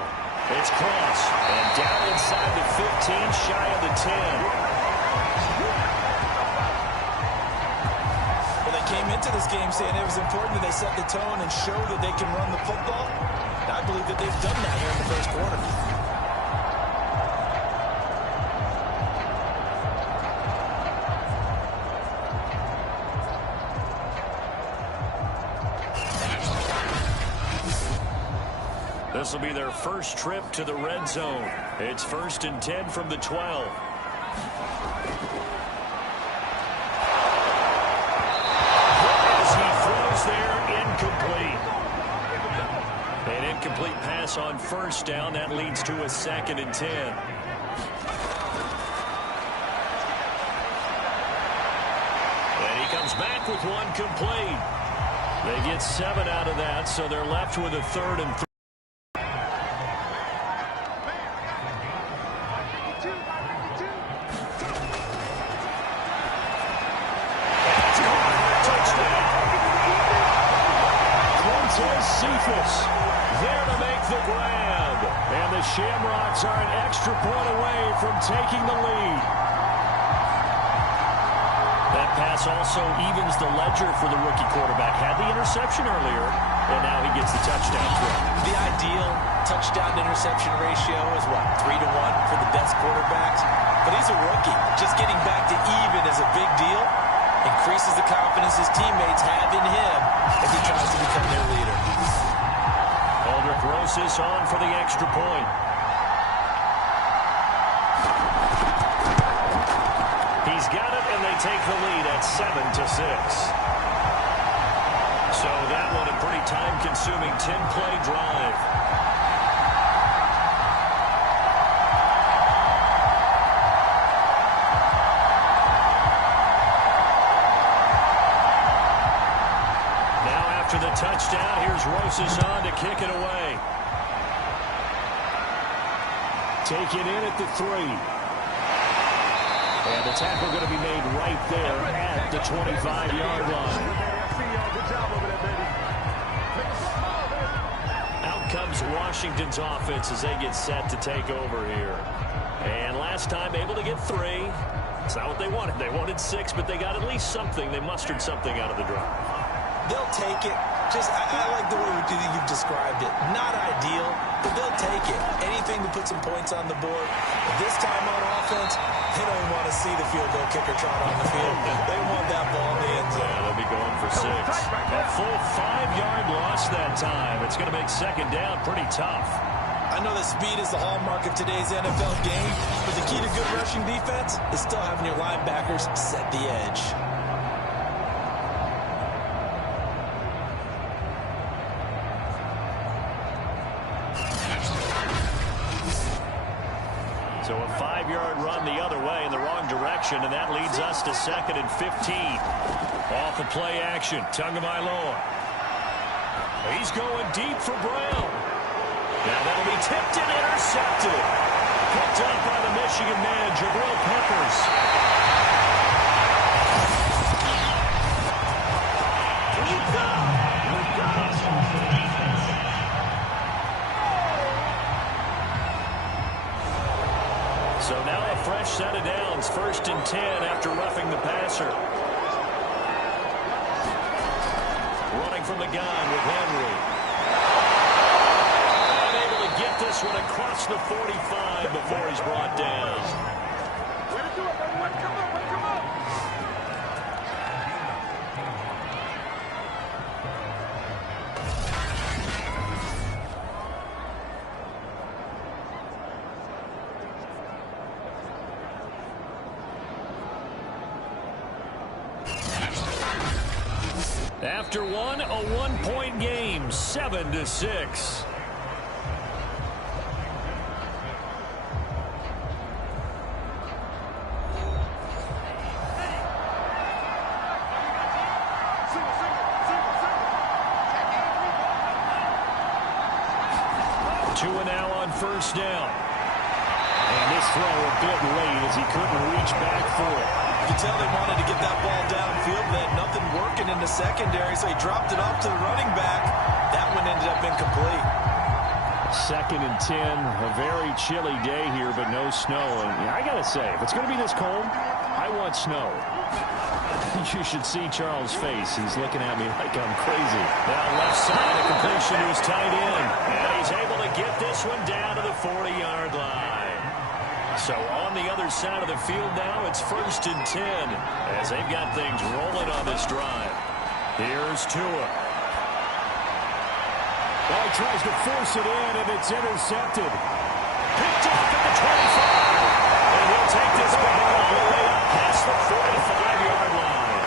It's Cross. And down inside the 15, shy of the 10. Well, they came into this game saying it was important that they set the tone and show that they can run the football. And I believe that they've done that here in the 1st quarter. This will be their first trip to the red zone. It's 1st and 10 from the 12. As he throws there, incomplete. An incomplete pass on 1st down. That leads to a 2nd and 10. And he comes back with one complete. They get 7 out of that, so they're left with a 3rd and 3. There to make the grab. And the Shamrocks are an extra point away from taking the lead. That pass also evens the ledger for the rookie quarterback. Had the interception earlier, and now he gets the touchdown throw. The ideal touchdown-to-interception ratio is, what, 3-to-1 for the best quarterbacks? But he's a rookie. Just getting back to even is a big deal. Increases the confidence his teammates have in him as he tries to become their leader. Aldrich Rosas on for the extra point. He's got it, and they take the lead at 7-6. So that one a pretty time-consuming 10-play drive. Now after the touchdown, here's Rosas on to kick it away. Take it in at the 3. And the tackle going to be made right there at the 25-yard line. Out comes Washington's offense as they get set to take over here. And last time able to get 3. It's not what they wanted. They wanted 6, but they got at least something. They mustered something out of the drive. They'll take it. I like the way you've described it. Not ideal, but they'll take it. Anything to put some points on the board. But this time on offense, they don't want to see the field goal kicker trot on the field. They want that ball in the end zone. Yeah, they'll be going for 6. A full 5-yard loss that time. It's going to make second down pretty tough. I know that speed is the hallmark of today's NFL game, but the key to good rushing defense is still having your linebackers set the edge. So a 5-yard run the other way in the wrong direction, and that leads us to 2nd and 15. Off of play action, Tagovailoa. He's going deep for Brown. Now that'll be tipped and intercepted. Picked up by the Michigan man, Jabril Peppers. So now a fresh set of downs, 1st and 10 after roughing the passer. Running from the gun with Henry. Unable to get this one across the 45 before he's brought down. Way to do it, baby. Way to come up, way to come up. After one, a 1-point game, 7-6. Two and now on 1st down. And this throw a bit late as he couldn't reach back for it. You can tell they wanted to get that ball downfield. They had nothing working in the secondary, so he dropped it off to the running back. That one ended up incomplete. 2nd and 10, a very chilly day here, but no snow. And I got to say, if it's going to be this cold, I want snow. You should see Charles' face. He's looking at me like I'm crazy. Now left side, a completion to his tight end. And he's able to get this one down to the 40-yard line. So on the other side of the field now, it's 1st and 10 as they've got things rolling on this drive. Here's Tua. Well, he tries to force it in, and it's intercepted. Picked off at the 25. And he'll take this ball all the way up past the 45-yard line.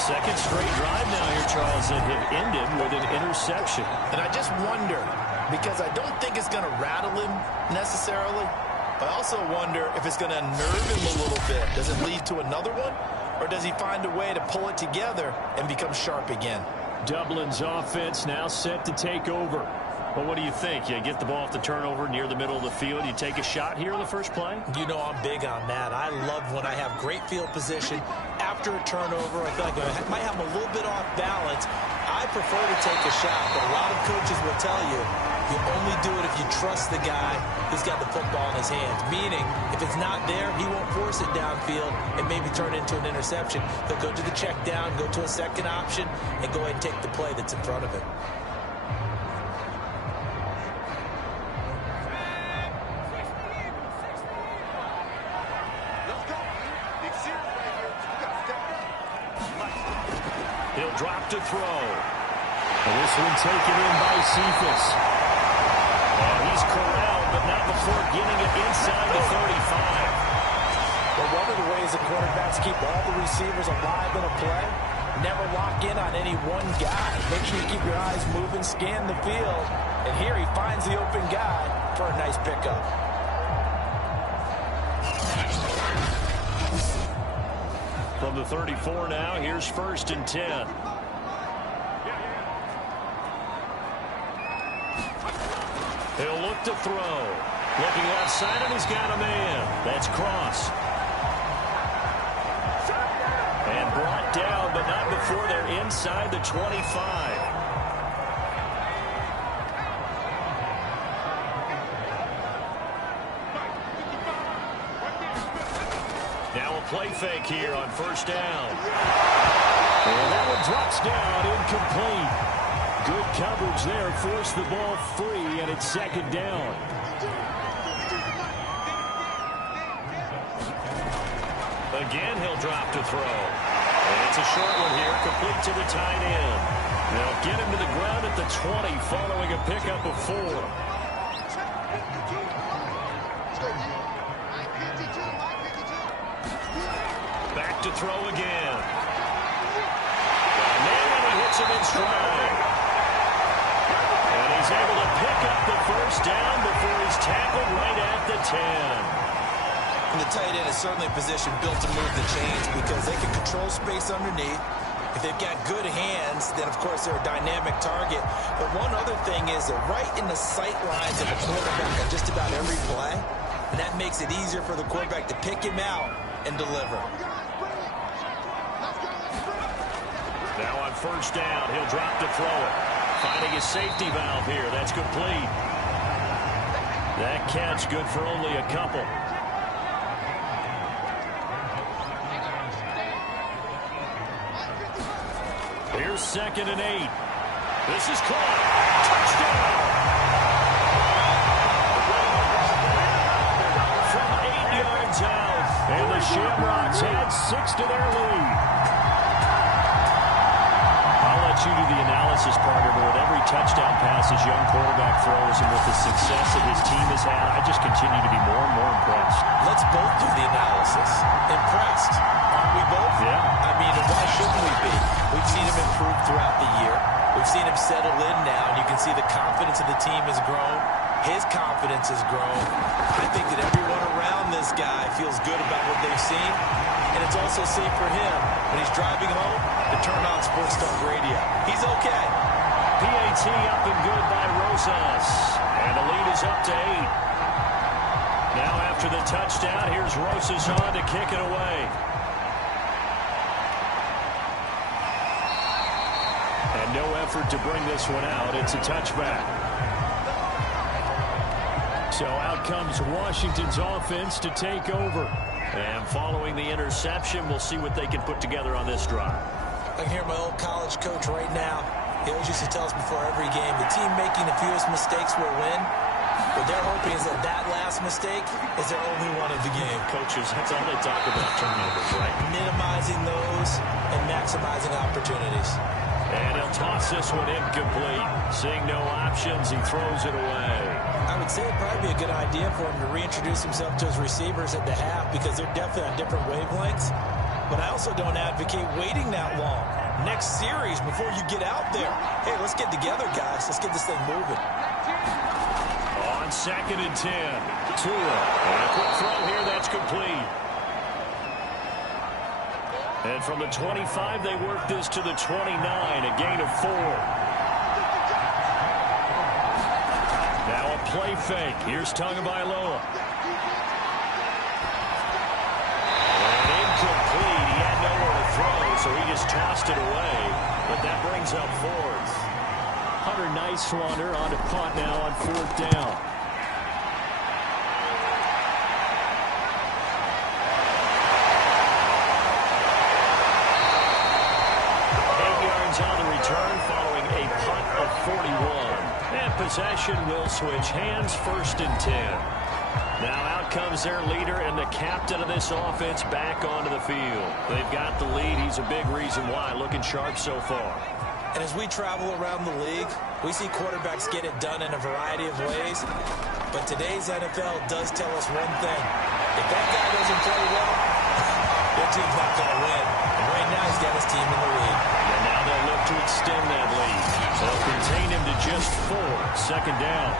Second straight drive now here, Charles, that have ended with an interception. And I just wonder, because I don't think it's going to rattle him necessarily, but I also wonder if it's going to unnerve him a little bit. Does it lead to another one, or does he find a way to pull it together and become sharp again? Dublin's offense now set to take over. Well, what do you think? You get the ball off the turnover near the middle of the field. You take a shot here in the first play? You know I'm big on that. I love when I have great field position after a turnover. I feel like I might have a little bit off balance. I prefer to take a shot, but a lot of coaches will tell you only do it if you trust the guy who's got the football in his hands. Meaning, if it's not there, he won't force it downfield and maybe turn it into an interception. He'll go to the check down, go to a second option, and go ahead and take the play that's in front of him. He'll drop to throw. And this one taken in by Cephas. And he's corralled, but not before getting it inside the 35. But one of the ways that quarterbacks keep all the receivers alive in a play, never lock in on any one guy. Make sure you keep your eyes moving, scan the field. And here he finds the open guy for a nice pickup. From the 34 now, here's 1st and 10. He'll look to throw. Looking left side, and he's got a man. That's Cross. And brought down, but not before they're inside the 25. Now a play fake here on 1st down. And that one drops down, incomplete. Good coverage there, forced the ball free, and it's 2nd down. Again, he'll drop to throw. And it's a short one here, complete to the tight end. They'll get him to the ground at the 20, following a pickup of 4. Back to throw again. And he hits him in stride. And he's able to pick up the 1st down before he's tackled right at the 10. And the tight end is certainly a position built to move the chains because they can control space underneath. If they've got good hands, then, of course, they're a dynamic target. But one other thing is they're right in the sight lines of the quarterback on just about every play. And that makes it easier for the quarterback to pick him out and deliver. Now on 1st down, he'll drop to throw it. Finding his safety valve here. That's complete. That catch good for only a couple. Here's 2nd and 8. This is caught. Touchdown. From 8 yards out. And the Shamrocks add 6 to their lead. I'll let you do the analysis, partner, but with every touchdown pass his young quarterback throws and with the success that his team has had, I just continue to be more and more impressed. Let's both do the analysis. Impressed. Aren't we both? Yeah. I mean, why shouldn't we be? We've seen him improve throughout the year. We've seen him settle in now, and you can see the confidence of the team has grown. His confidence has grown. I think that everyone around this guy feels good about what they've seen, and it's also safe for him when he's driving home to turn on Sports Talk Radio. He's okay. PAT up and good by Rosas, and the lead is up to 8. Now after the touchdown, here's Rosas on to kick it away. And no effort to bring this one out. It's a touchback. So out comes Washington's offense to take over. And following the interception, we'll see what they can put together on this drive. I can hear my old college coach right now. He always used to tell us before every game, the team making the fewest mistakes will win. What they're hoping is that last mistake is their only one of the game. Coaches, that's all they talk about, turnovers, right? Minimizing those and maximizing opportunities. And he'll toss this one incomplete. Seeing no options, he throws it away. I would say it'd probably be a good idea for him to reintroduce himself to his receivers at the half because they're definitely on different wavelengths. But I also don't advocate waiting that long. Next series, before you get out there, hey, let's get together, guys. Let's get this thing moving. On 2nd and 10, Tua. And a quick throw here, that's complete. And from the 25, they work this to the 29, a gain of 4. Now a play fake. Here's Tagovailoa. And incomplete. He had nowhere to throw, so he just tossed it away. But that brings brings up fourth. Hunter Nicewander on to punt now on fourth down. On the return following a punt of 41. And possession will switch hands, 1st and 10. Now out comes their leader and the captain of this offense back onto the field. They've got the lead. He's a big reason why. Looking sharp so far. And as we travel around the league, we see quarterbacks get it done in a variety of ways. But today's NFL does tell us one thing. If that guy doesn't play well, their team's not going to win. And right now he's got his team in the lead. And now they'll look to extend that lead. They'll contain him to just 4. 2nd down.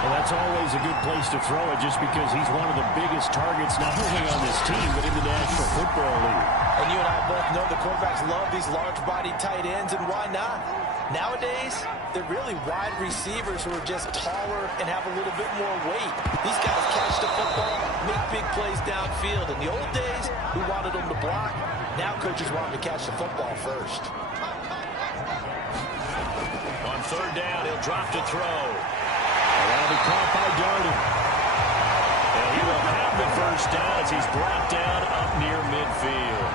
Well, that's always a good place to throw it just because he's one of the biggest targets not only on this team but in the National Football League. And you and I both know the quarterbacks love these large-bodied tight ends, and why not? Nowadays, they're really wide receivers who are just taller and have a little bit more weight. These guys catch the football, make big plays downfield. In the old days, we wanted them to block. Now coaches want them to catch the football first. On 3rd down, he'll drop to throw. That'll be caught by Darden. And he will have the 1st down as he's brought down up near midfield.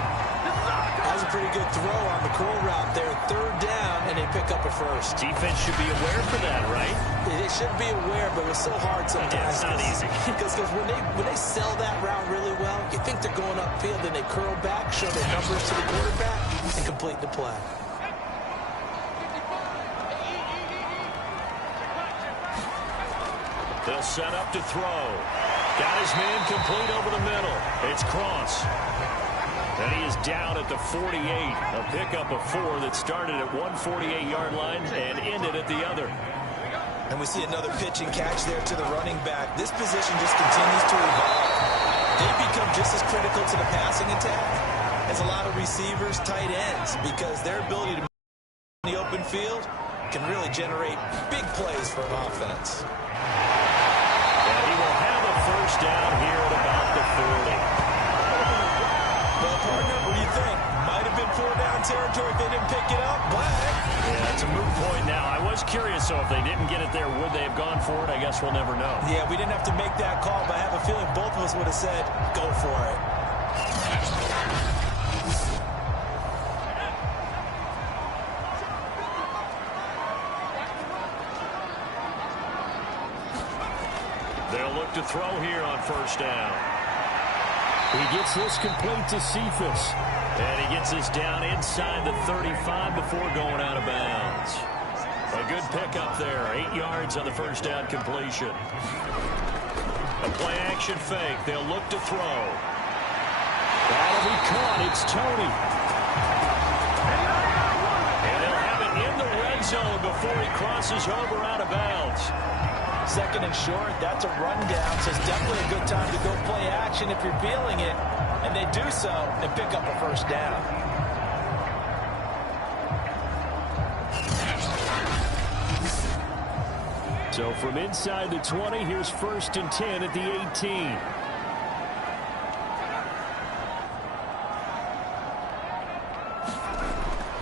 That was a pretty good throw on the curl route there. 3rd down, and they pick up a 1st. Defense should be aware for that, right? They should be aware, but it's so hard sometimes. Yeah, it's not easy. Because when they sell that route really well, you think they're going upfield, and they curl back, show their numbers to the quarterback, and complete the play. They'll set up to throw. Got his man complete over the middle. It's Cross. And he is down at the 48. A pickup of 4 that started at 148-yard line and ended at the other. And we see another pitch and catch there to the running back. This position just continues to evolve. They become just as critical to the passing attack as a lot of receivers, tight ends, because their ability to move in the open field can really generate big plays for an offense. And he will have a 1st down here at about the 40. Well, partner, what do you think? Might have been 4-down territory if they didn't pick it up, but... Yeah, it's a moot point now. I was curious, so if they didn't get it there, would they have gone for it? I guess we'll never know. Yeah, we didn't have to make that call, but I have a feeling both of us would have said, go for it. They'll look to throw here on 1st down. He gets this complete to Cephas. And he gets this down inside the 35 before going out of bounds. A good pickup there. 8 yards on the 1st down completion. A play-action fake. They'll look to throw. That'll be caught. It's Tony. And they'll have it in the red zone before he crosses over out of bounds. 2nd and short, that's a rundown, so it's definitely a good time to go play action if you're feeling it. And they do so and pick up a 1st down. So from inside the 20, here's 1st and 10 at the 18.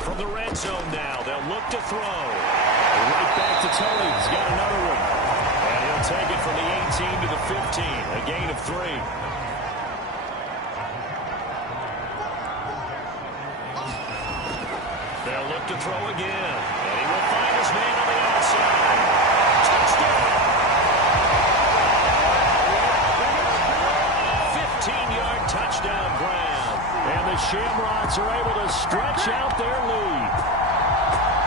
From the red zone now, they'll look to throw. Right back to Tony. He's got another one. And he'll take it from the 18 to the 15. A gain of 3. They'll look to throw again. And he will find his man on the outside. Touchdown! 15-yard touchdown grab. And the Shamrocks are able to stretch out their lead.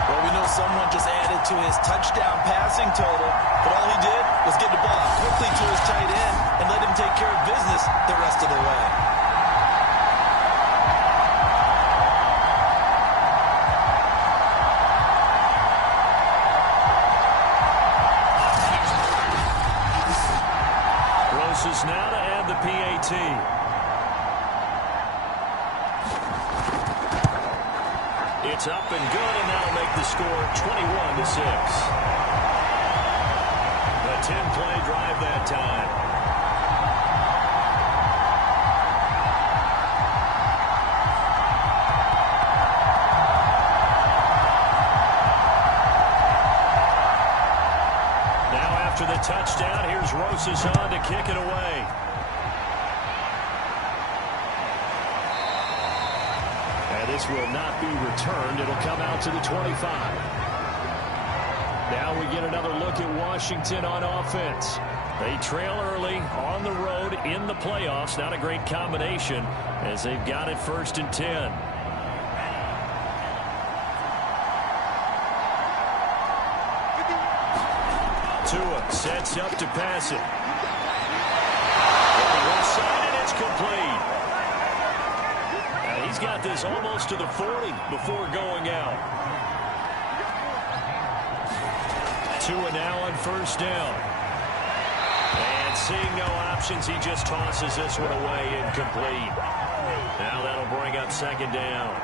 Well, we know someone just added to his touchdown passing total, but all he did was get the ball quickly to his tight end and let him take care of business the rest of the way. Is now to add the PAT. It's up and good, and that'll make the score 21-6. A 10-play drive that time. touchdown. Here's Rosas on to kick it away. And this will not be returned. It'll come out to the 25. Now we get another look at Washington on offense. They trail early on the road in the playoffs. Not a great combination as they've got it 1st and 10. Tua sets up to pass it. Left side, and it's complete. And he's got this almost to the 40 before going out. Tua now on 1st down. And seeing no options, he just tosses this one away, incomplete. Now that'll bring up 2nd down.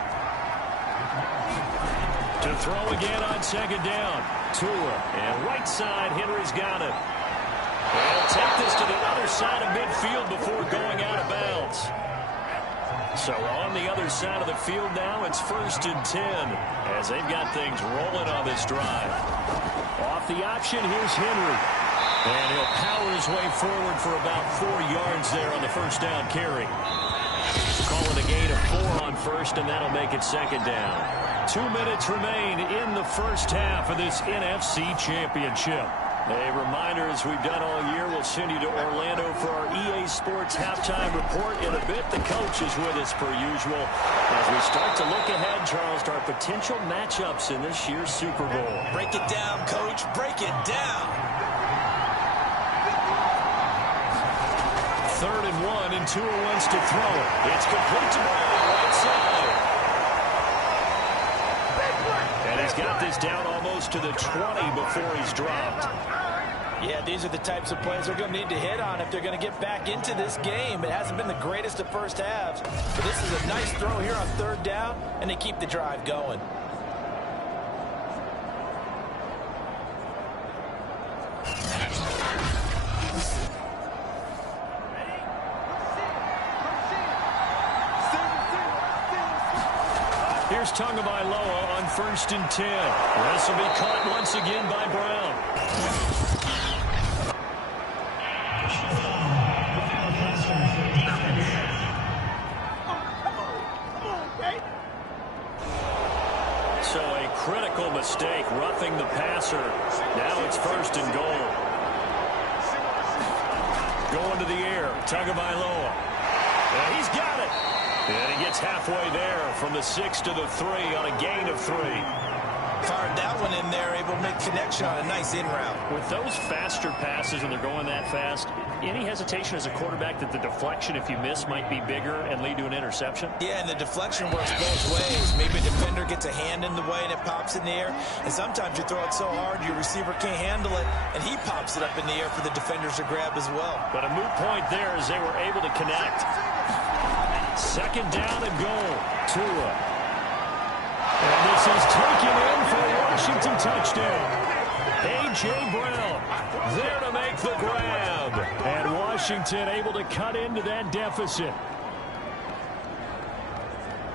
To throw again on 2nd down. Tua, and right side, Henry's got it. They'll take this to the other side of midfield before going out of bounds. So on the other side of the field now, it's 1st and 10 as they've got things rolling on this drive. Off the option, here's Henry. And he'll power his way forward for about 4 yards there on the 1st down carry. Call it a gain of 4 on 1st, and that'll make it 2nd down. 2 minutes remain in the 1st half of this NFC Championship. A reminder, as we've done all year, we'll send you to Orlando for our EA Sports halftime report in a bit. The coach is with us per usual as we start to look ahead, Charles, to our potential matchups in this year's Super Bowl. Break it down, Coach. Break it down. 3rd and 1, and Tua wants to throw it. It's complete to Brown, right side. And he's got this down almost to the 20 before he's dropped. Yeah, these are the types of plays they're going to need to hit on if they're going to get back into this game. It hasn't been the greatest of first halves, but this is a nice throw here on 3rd down, and they keep the drive going. Here's Tagovailoa on 1st and 10. This will be caught once again by Brown. So a critical mistake, roughing the passer. Now it's 1st and goal. Going to the air, Tagovailoa. And he's got it. And he gets halfway there from the 6 to the 3 on a gain of 3. Fired that one in there, able to make connection on a nice in route. With those faster passes and they're going that fast, any hesitation as a quarterback that the deflection, if you miss, might be bigger and lead to an interception? Yeah, and the deflection works both ways. Maybe a defender gets a hand in the way and it pops in the air. And sometimes you throw it so hard your receiver can't handle it, and he pops it up in the air for the defenders to grab as well. But a moot point there as they were able to connect. 2nd down and goal. Tua. And this is taken in for a Washington touchdown. A.J. Brown there to make the grab. And Washington able to cut into that deficit.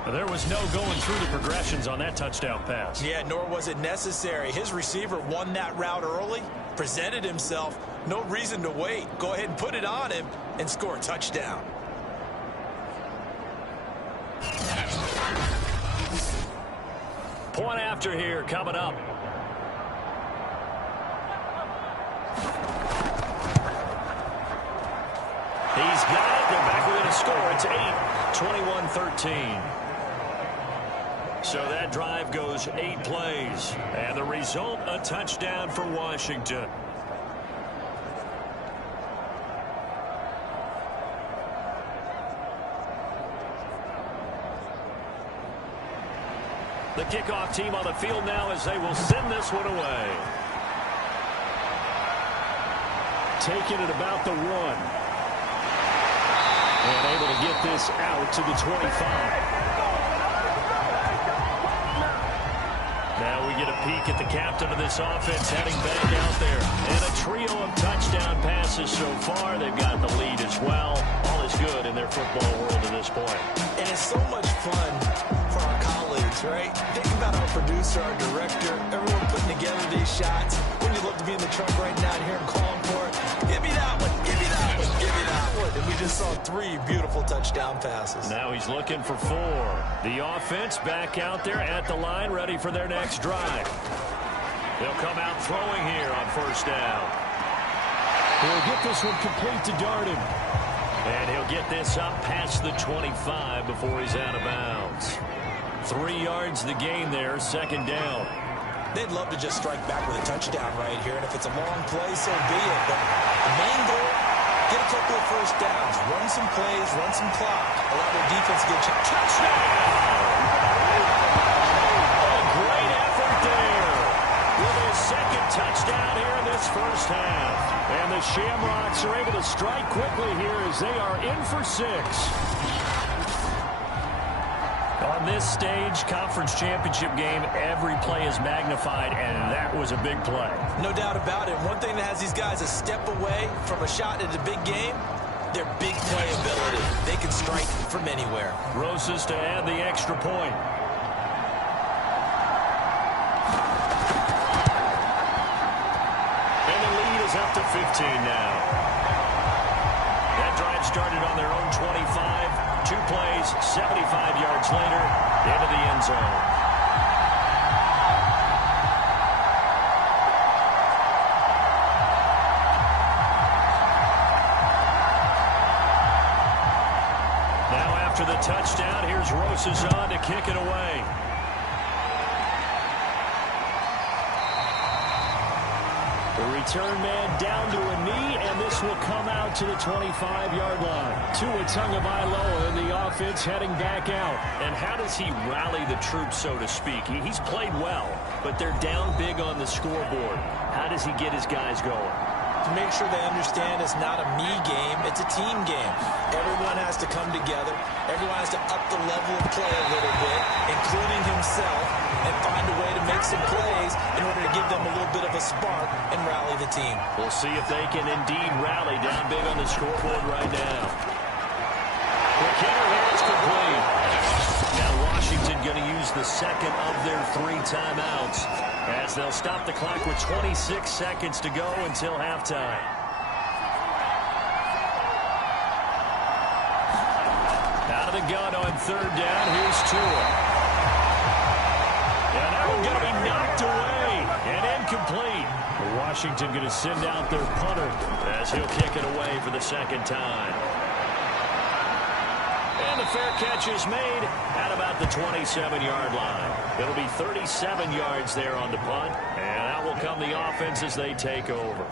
There was no going through the progressions on that touchdown pass. Yeah, nor was it necessary. His receiver won that route early, presented himself. No reason to wait. Go ahead and put it on him and score a touchdown. Point after here coming up. He's got it. They're back within a score. It's 8, 21-13. So that drive goes 8 plays. And the result, a touchdown for Washington. The kickoff team on the field now as they will send this one away. Taking it about the 1. And able to get this out to the 25. Now we get a peek at the captain of this offense heading back out there. And a trio of touchdown passes so far. They've got the lead as well. All is good in their football world at this point. And it's so much fun for our colleagues, right? Think about our producer, our director, everyone putting putting together these shots. Wouldn't you love to be in the truck right now and hear him calling for it? Give me that one, give me that one, give me that one. And we just saw 3 beautiful touchdown passes. Now he's looking for 4. The offense back out there at the line, ready for their next drive. They'll come out throwing here on first down. He'll get this one complete to Darden. And he'll get this up past the 25 before he's out of bounds. 3 yards the gain there, second down. They'd love to just strike back with a touchdown right here, and if it's a long play, so be it. But the main goal, get a couple of first downs, run some plays, run some clock, allow their defense to get a touchdown! A great effort there with his second touchdown here in this first half. And the Shamrocks are able to strike quickly here as they are in for 6. On this stage, conference championship game, every play is magnified, and that was a big play. No doubt about it. One thing that has these guys a step away from a shot at a big game, their big play ability. They can strike from anywhere. Rosas to add the extra point. And the lead is up to 15 now. That drive started on their own 25. 2 plays, 75 yards later, into the end zone. Now after the touchdown, here's Rosas on to kick it away. The return man down to a knee, and this will come out to the 25-yard line. Tua Tagovailoa in the offense heading back out. And how does he rally the troops, so to speak? He's played well, but they're down big on the scoreboard. How does he get his guys going? To make sure they understand it's not a me game, it's a team game. Everyone has to come together. Everyone has to up the level of play a little bit, including himself, and find a way to make some plays in order to give them a little bit of a spark and rally the team. We'll see if they can indeed rally down big on the scoreboard right now. Quick hitter here, it's complete. Now Washington going to use the second of their 3 timeouts as they'll stop the clock with 26 seconds to go until halftime. Out of the gun on third down, here's Tua. And that one's going to be knocked away and incomplete. Washington going to send out their punter as he'll kick it away for the second time. And the fair catch is made at about the 27-yard line. It'll be 37 yards there on the punt, and out will come the offense as they take over.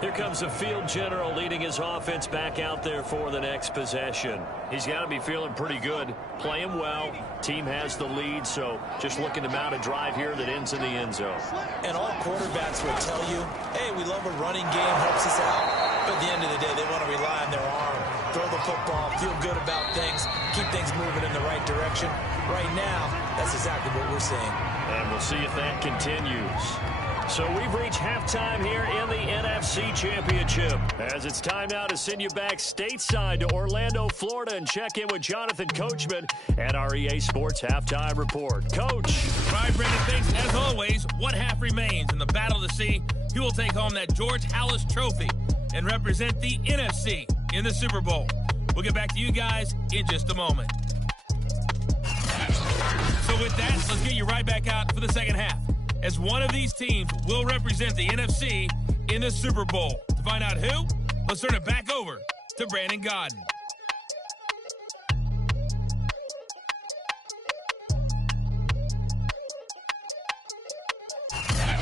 Here comes the field general leading his offense back out there for the next possession. He's got to be feeling pretty good, playing well. Team has the lead, so just looking to mount a drive here that ends in the end zone. And all quarterbacks will tell you, hey, we love a running game, helps us out. But at the end of the day, they want to rely on their arm, throw the football, feel good about things, keep things moving in the right direction. Right now, that's exactly what we're seeing. And we'll see if that continues. So we've reached halftime here in the NFC Championship. As it's time now to send you back stateside to Orlando, Florida, and check in with Jonathan Coachman at our EA Sports Halftime Report. Coach. Right, Brandon, thanks. As always, one half remains in the battle to see who will take home that George Halas Trophy and represent the NFC in the Super Bowl. We'll get back to you guys in just a moment. So with that, let's get you right back out for the second half, as one of these teams will represent the NFC in the Super Bowl. To find out who, let's turn it back over to Brandon Godden.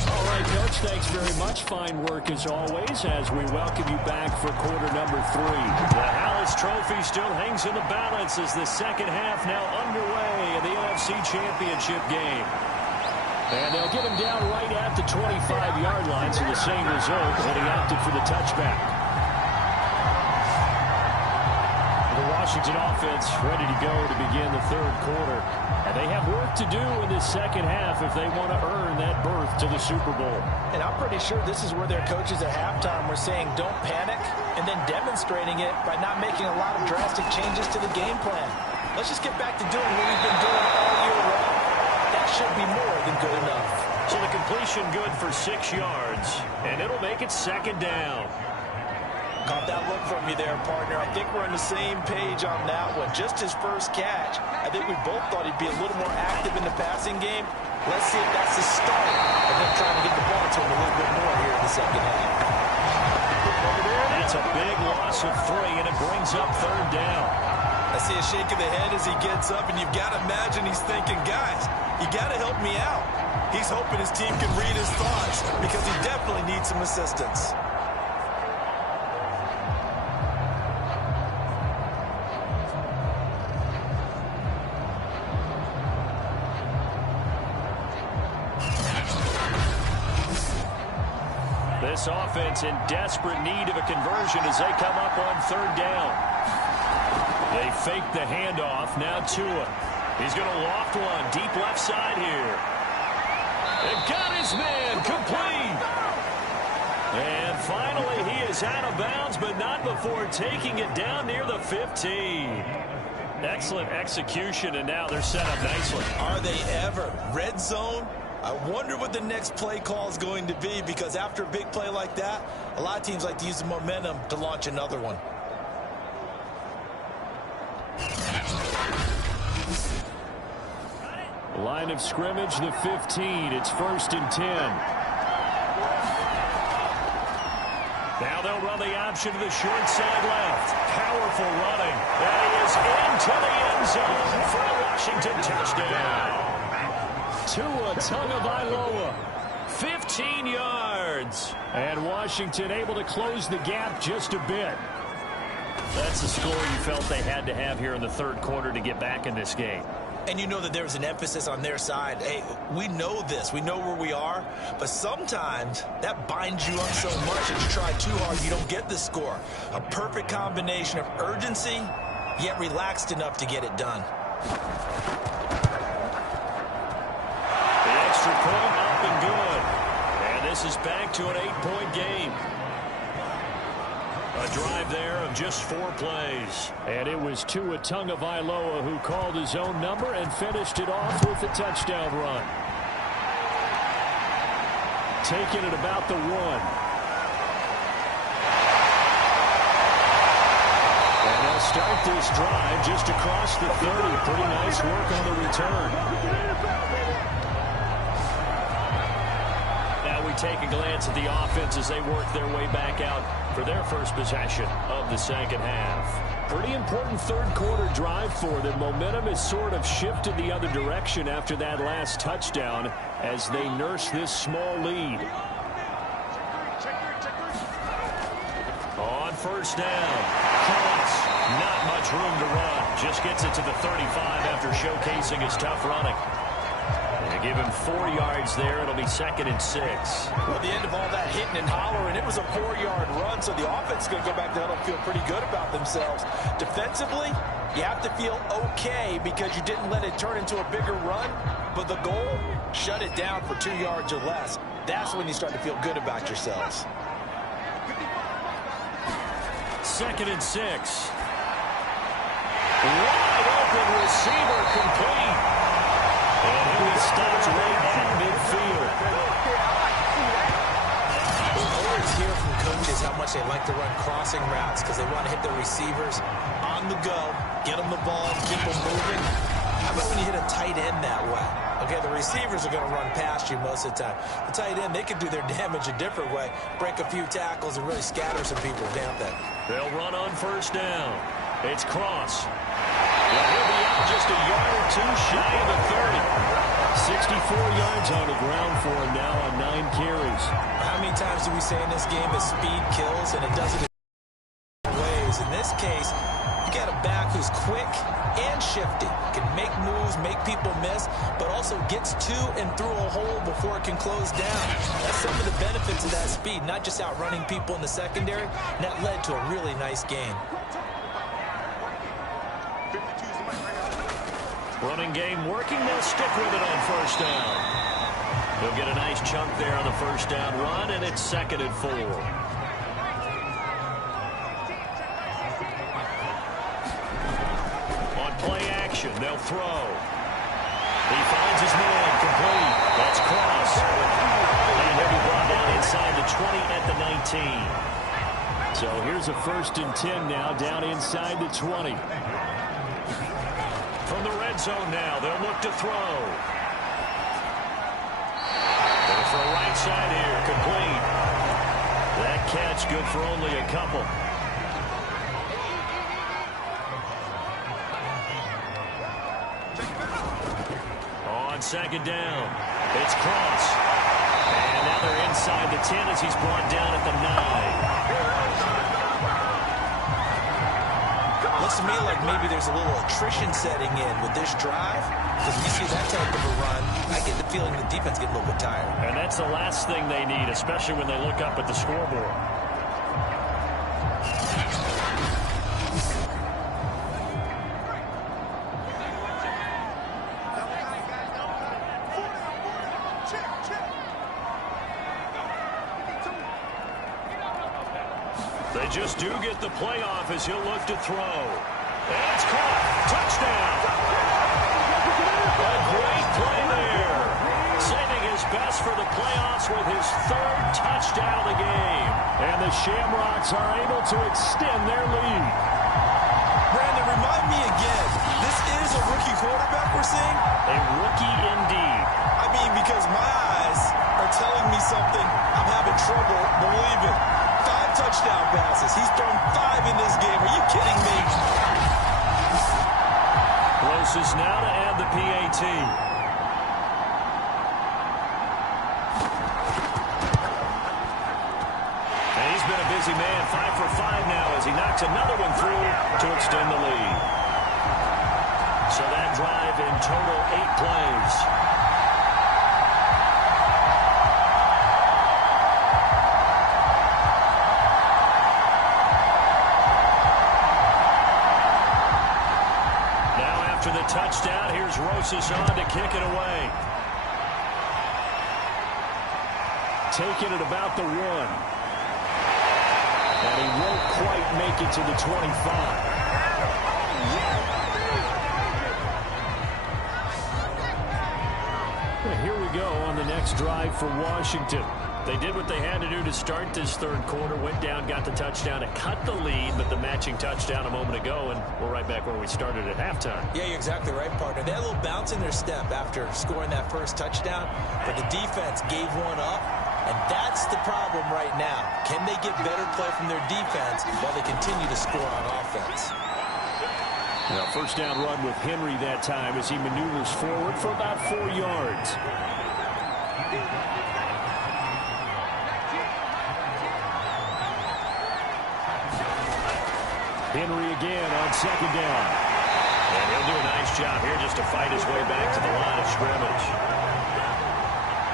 All right, Coach, thanks very much. Fine work as always as we welcome you back for quarter number 3. The Halas Trophy still hangs in the balance as the second half now underway in the NFC Championship game. And they'll get him down right at the 25-yard line, so the same result, but he opted for the touchback. The Washington offense ready to go to begin the third quarter. And they have work to do in this second half if they want to earn that berth to the Super Bowl. And I'm pretty sure this is where their coaches at halftime were saying don't panic, and then demonstrating it by not making a lot of drastic changes to the game plan. Let's just get back to doing what we've been doing all year long. That should be more than good enough. So the completion completion good for 6 yards, and it'll make it 2nd down. Caught that look from you there, partner. I think we're on the same page on that one. Just his first catch, I think we both thought he'd be a little more active in the passing game. Let's see if that's the start of them trying to get the ball to him a little bit more here in the second half. That's a big loss of 3, and it brings up 3rd down. I see a shake of the head as he gets up, and you've got to imagine he's thinking, guys, you got to help me out. He's hoping his team can read his thoughts because he definitely needs some assistance. This offense in desperate need of a conversion as they come up on 3rd down. They fake the handoff. Now Tua. He's going to loft one deep left side here. They've got his man complete. And finally he is out of bounds, but not before taking it down near the 15. Excellent execution, and now they're set up nicely. Are they ever? Red zone? I wonder what the next play call is going to be, because after a big play like that, a lot of teams like to use the momentum to launch another one. Line of scrimmage, the 15. It's 1st and 10. Now they'll run the option to the short side left. Powerful running. That is into the end zone for a Washington touchdown. Tua Tagovailoa, 15 yards. And Washington able to close the gap just a bit. That's the score you felt they had to have here in the 3rd quarter to get back in this game. And you know that there's an emphasis on their side. Hey, we know this. We know where we are. But sometimes that binds you up so much that you try too hard, you don't get the score. A perfect combination of urgency, yet relaxed enough to get it done. The extra point up and good. And this is back to an 8-point game. A drive there of just 4 plays. And it was Tua Tagovailoa who called his own number and finished it off with a touchdown run. Taking it about the 1. And they'll start this drive just across the 30. Pretty nice work on the return. Now we take a glance at the offense as they work their way back out for their first possession of the second half. Pretty important 3rd quarter drive for them. Momentum has sort of shifted the other direction after that last touchdown as they nurse this small lead. On 1st down, Cross, not much room to run. Just gets it to the 35 after showcasing his tough running. They give him 4 yards there. It'll be 2nd and 6. Well, at the end of all that hitting and hollering, it was a 4-yard run, so the offense is going to go back to huddle and feel pretty good about themselves. Defensively, you have to feel okay because you didn't let it turn into a bigger run, but the goal, shut it down for 2 yards or less. That's when you start to feel good about yourselves. 2nd and 6. Wide open receiver complete. And he stops right at midfield. We'll always hear from coaches how much they like to run crossing routes because they want to hit their receivers on the go, get them the ball, keep them moving. How about when you hit a tight end that way? Okay, the receivers are going to run past you most of the time. The tight end, they can do their damage a different way, break a few tackles and really scatter some people, can't they? They'll run on 1st down. It's Cross. Well, he'll be out just a yard or 2 shy of the 30. 64 yards on the ground for him now on 9 carries. How many times do we say in this game that speed kills, and it does it in ways? In this case, you got a back who's quick and shifty, can make moves, make people miss, but also gets to and through a hole before it can close down. That's some of the benefits of that speed, not just outrunning people in the secondary, and that led to a really nice game. Running game working. They'll stick with it on 1st down. They'll get a nice chunk there on the 1st down run, and it's 2nd and 4. On play action, they'll throw. He finds his man complete. That's Cross. So here's a 1st and 10 now, down inside the 20. From the red zone now, they'll look to throw. Going for a right side here, complete. That catch good for only a couple. On 2nd down, it's Cross. And now they're inside the 10 as he's brought down at the 9. Looks to me like maybe there's a little attrition setting in with this drive. Because when you see that type of a run, I get the feeling the defense gets a little bit tired. And that's the last thing they need, especially when they look up at the scoreboard. They just do get the playoff as he'll look to throw. And it's caught. Touchdown. A great play there. Saving his best for the playoffs with his 3rd touchdown of the game. And the Shamrocks are able to extend their lead. Brandon, remind me again, this is a rookie quarterback we're seeing? A rookie indeed. I mean, because my eyes are telling me something I'm having trouble believing. 5 touchdown passes. He's thrown 5 in this game. Are you kidding me? Closest now to add the PAT. And he's been a busy man. 5 for 5 now as he knocks another one through to extend the lead. So that drive in total 8 plays. The touchdown. Here's Rosas on to kick it away. Taking it about the 1. And he won't quite make it to the 25. Well, here we go on the next drive for Washington. They did what they had to do to start this 3rd quarter. Went down, got the touchdown to cut the lead, but the matching touchdown a moment ago, and we're right back where we started at halftime. Yeah, you're exactly right, partner. They had a little bounce in their step after scoring that 1st touchdown, but the defense gave one up, and that's the problem right now. Can they get better play from their defense while they continue to score on offense? Now, 1st down run with Henry that time as he maneuvers forward for about 4 yards. Henry again on 2nd down. And he'll do a nice job here just to fight his way back to the line of scrimmage.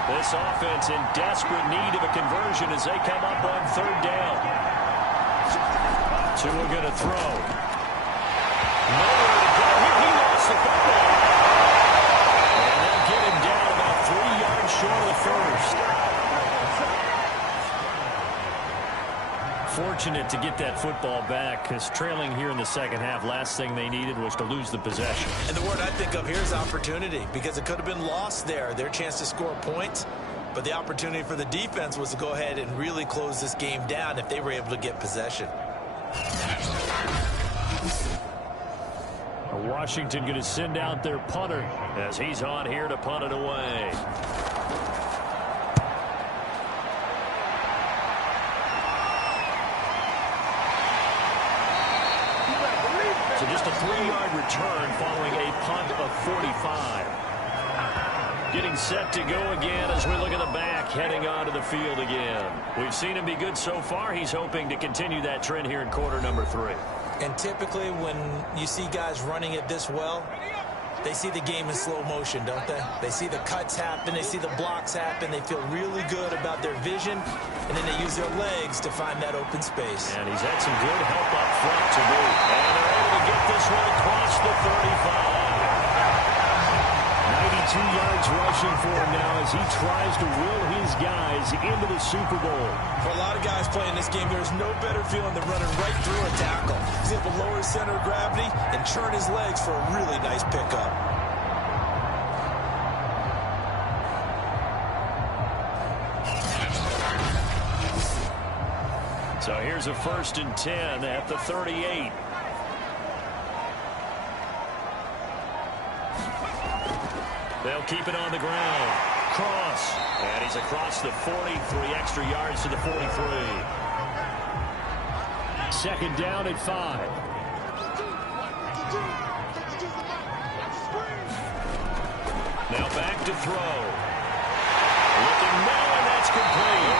This offense in desperate need of a conversion as they come up on 3rd down. Tua going to throw. Nowhere to go. He lost the football. And they'll get him down about 3 yards short of the 1st. Fortunate to get that football back because trailing here in the 2nd half, last thing they needed was to lose the possession. And the word I think of here is opportunity because it could have been lost there, their chance to score points. But the opportunity for the defense was to go ahead and really close this game down if they were able to get possession. Washington going to send out their punter as he's on here to punt it away. So just a 3-yard return following a punt of 45. Getting set to go again as we look at the back, heading onto the field again. We've seen him be good so far. He's hoping to continue that trend here in quarter number 3. And typically when you see guys running it this well, they see the game in slow motion, don't they? They see the cuts happen, they see the blocks happen, they feel really good about their vision, and then they use their legs to find that open space. And he's had some good help up front to boot. And they're able to get this one across the 35. 92 yards rushing for him now as he tries to will his guys into the Super Bowl. For a lot of guys playing this game, there's no better feeling than running right through a tackle. He's able to lower his center of gravity and churn his legs for a really nice pickup. So here's a 1st and 10 at the 38. They'll keep it on the ground. Cross. And he's across the 40, 3 extra yards to the 43. 2nd down at 5. Now back to throw. Looking now, and that's complete.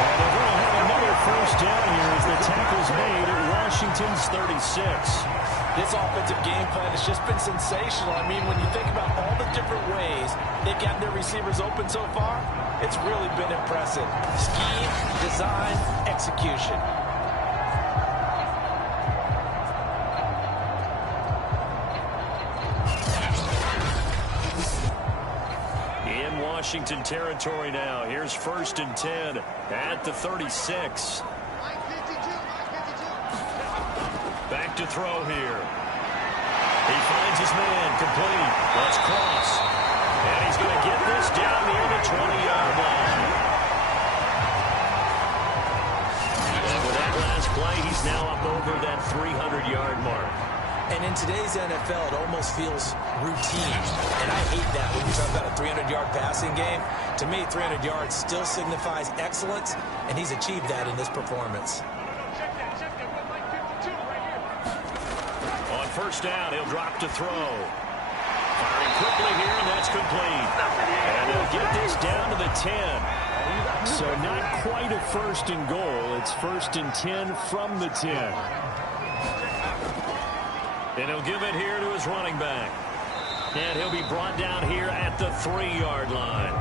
And they're going to have another 1st down here as the tackle's made at Washington's 36. This offensive game plan has just been sensational. I mean, when you think about all the different ways they've gotten their receivers open so far, it's really been impressive. Scheme, design, execution. In Washington territory now. Here's 1st and 10 at the 36. Back to throw here. He finds his man, complete. Let's cross. And he's going to get this down near the 20-yard line. And with that last play, he's now up over that 300-yard mark. And in today's NFL, it almost feels routine. And I hate that when you talk about a 300-yard passing game. To me, 300 yards still signifies excellence, and he's achieved that in this performance. On 1st down, he'll drop to throw. Firing quickly here, and that's complete. And they'll get this down to the 10. So not quite a 1st and goal. It's 1st and 10 from the 10. And he'll give it here to his running back. And he'll be brought down here at the 3-yard line.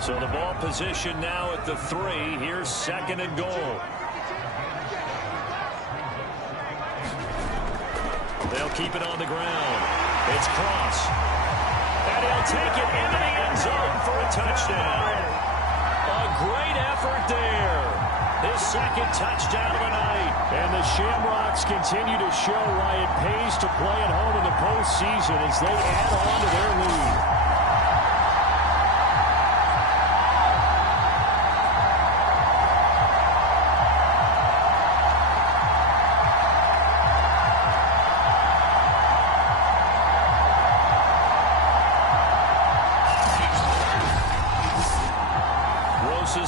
So the ball position now at the 3. Here's 2nd and goal. They'll keep it on the ground. It's Cross. And he'll take it into the end zone for a touchdown. A great effort there. His 2nd touchdown of the night. And the Shamrocks continue to show why it pays to play at home in the postseason as they add on to their lead.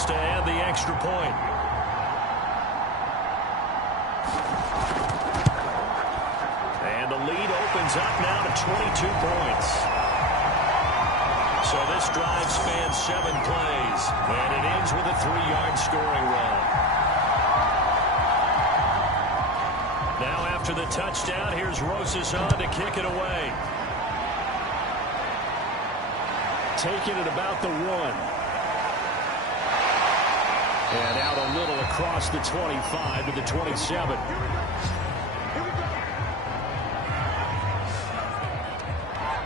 To add the extra point. And the lead opens up now to 22 points. So this drive spans 7 plays, and it ends with a 3-yard scoring run. Now after the touchdown, here's Rosas on to kick it away. Taking it about the 1. And out a little across the 25 to the 27.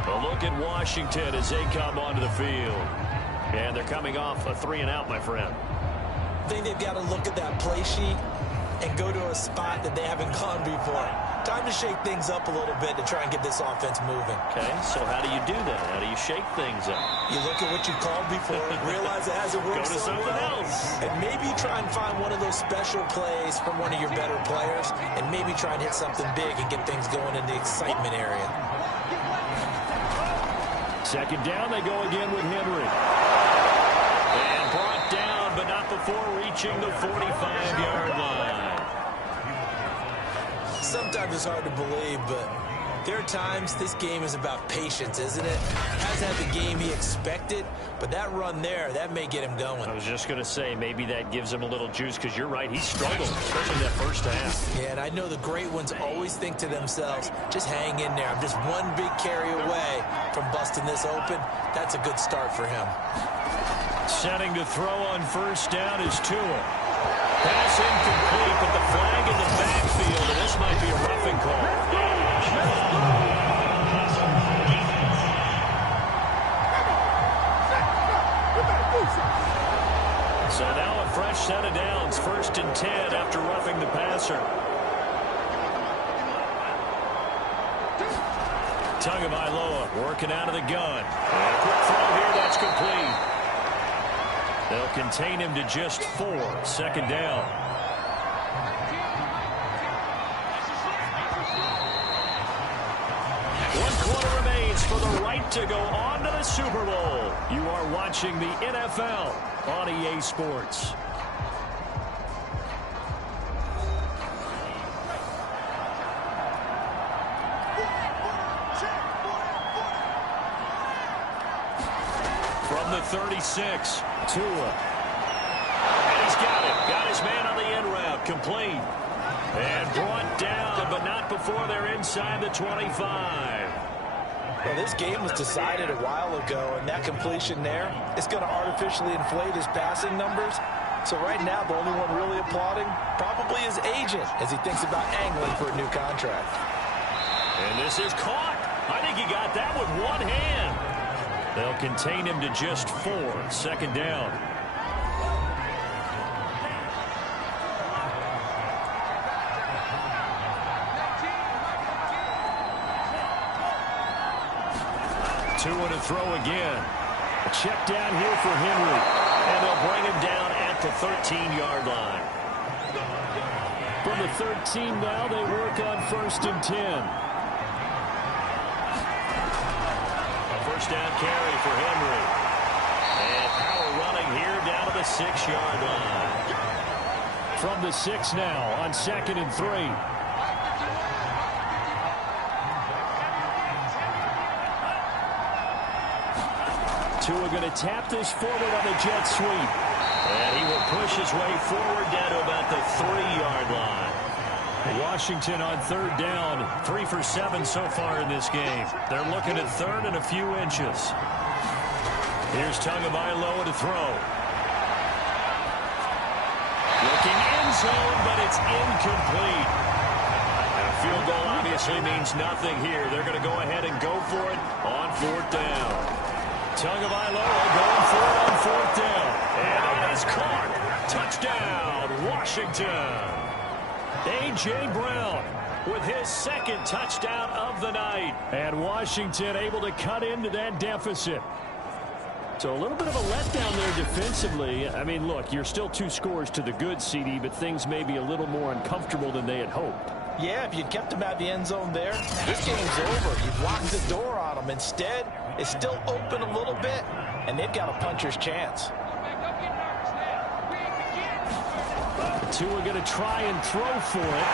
A look at Washington as they come onto the field. And they're coming off a 3-and-out, my friend. I think they've got to look at that play sheet and go to a spot that they haven't gone before. Time to shake things up a little bit to try and get this offense moving. Okay, so how do you do that? How do you shake things up? You look at what you called before, realize it hasn't worked Go to so something well, else. and maybe try and find one of those special plays from one of your better players, and maybe try and hit something big and get things going in the excitement area. 2nd down, they go again with Henry. And brought down, but not before reaching the 45-yard line. Sometimes it's hard to believe, but there are times this game is about patience, isn't it? Hasn't had the game he expected, but that run there, that may get him going. I was just going to say, maybe that gives him a little juice, because you're right, he struggled, especially in that 1st half. Yeah, and I know the great ones always think to themselves, just hang in there. I'm just one big carry away from busting this open. That's a good start for him. Setting to throw on 1st down is Tua. Pass incomplete, but the flag in the backfield, and this might be a roughing call. So now a fresh set of downs, 1st and 10 after roughing the passer. Tagovailoa working out of the gun. And a quick throw here, that's complete. They'll contain him to just 4. Second down. One quarter remains for the right to go on to the Super Bowl. You are watching the NFL on EA Sports. From the 36, Tua. And he's got it. Got his man on the end route. Complete. And brought down, but not before they're inside the 25. Well, this game was decided a while ago, and that completion there is going to artificially inflate his passing numbers. So right now, the only one really applauding probably his agent as he thinks about angling for a new contract. And this is caught. I think he got that with one hand. They'll contain him to just 4. Second down. Tua to throw again. A check down here for Henry. And they'll bring him down at the 13-yard line. From the 13 now, they work on 1st and 10. First down carry for Henry. And power running here down to the 6-yard line. From the 6 now on 2nd and 3. Tua going to tap this forward on the jet sweep. And he will push his way forward down to about the 3-yard line. Washington on 3rd down, 3 for 7 so far in this game. They're looking at 3rd and a few inches. Here's Tagovailoa to throw. Looking end zone, but it's incomplete. And a field goal obviously means nothing here. They're going to go ahead and go for it on 4th down. Tagovailoa going for it on 4th down. And it is caught. Touchdown, Washington. A.J. Brown with his 2nd touchdown of the night. And Washington able to cut into that deficit. So a little bit of a letdown there defensively. I mean, look, you're still 2 scores to the good, CD, but things may be a little more uncomfortable than they had hoped. Yeah, if you'd kept him at the end zone there, this game's over. You've locked the door on him. Instead, it's still open a little bit, and they've got a puncher's chance. Tua going to try and throw for it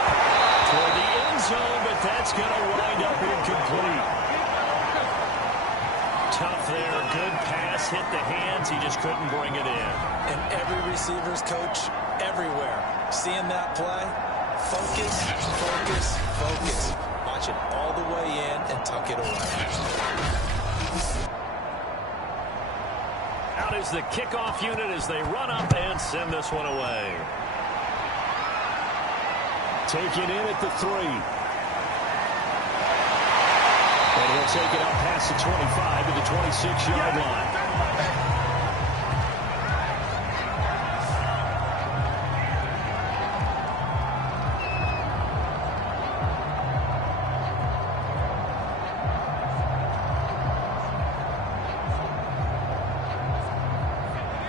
toward the end zone, but that's going to wind up incomplete. Tough there, good pass, hit the hands, he just couldn't bring it in. And every receiver's coach everywhere, seeing that play, focus, focus, focus. Watch it all the way in and tuck it away. Out is the kickoff unit as they run up and send this one away. Taken in at the 3. And he'll take it up past the 25 to the 26-yard line.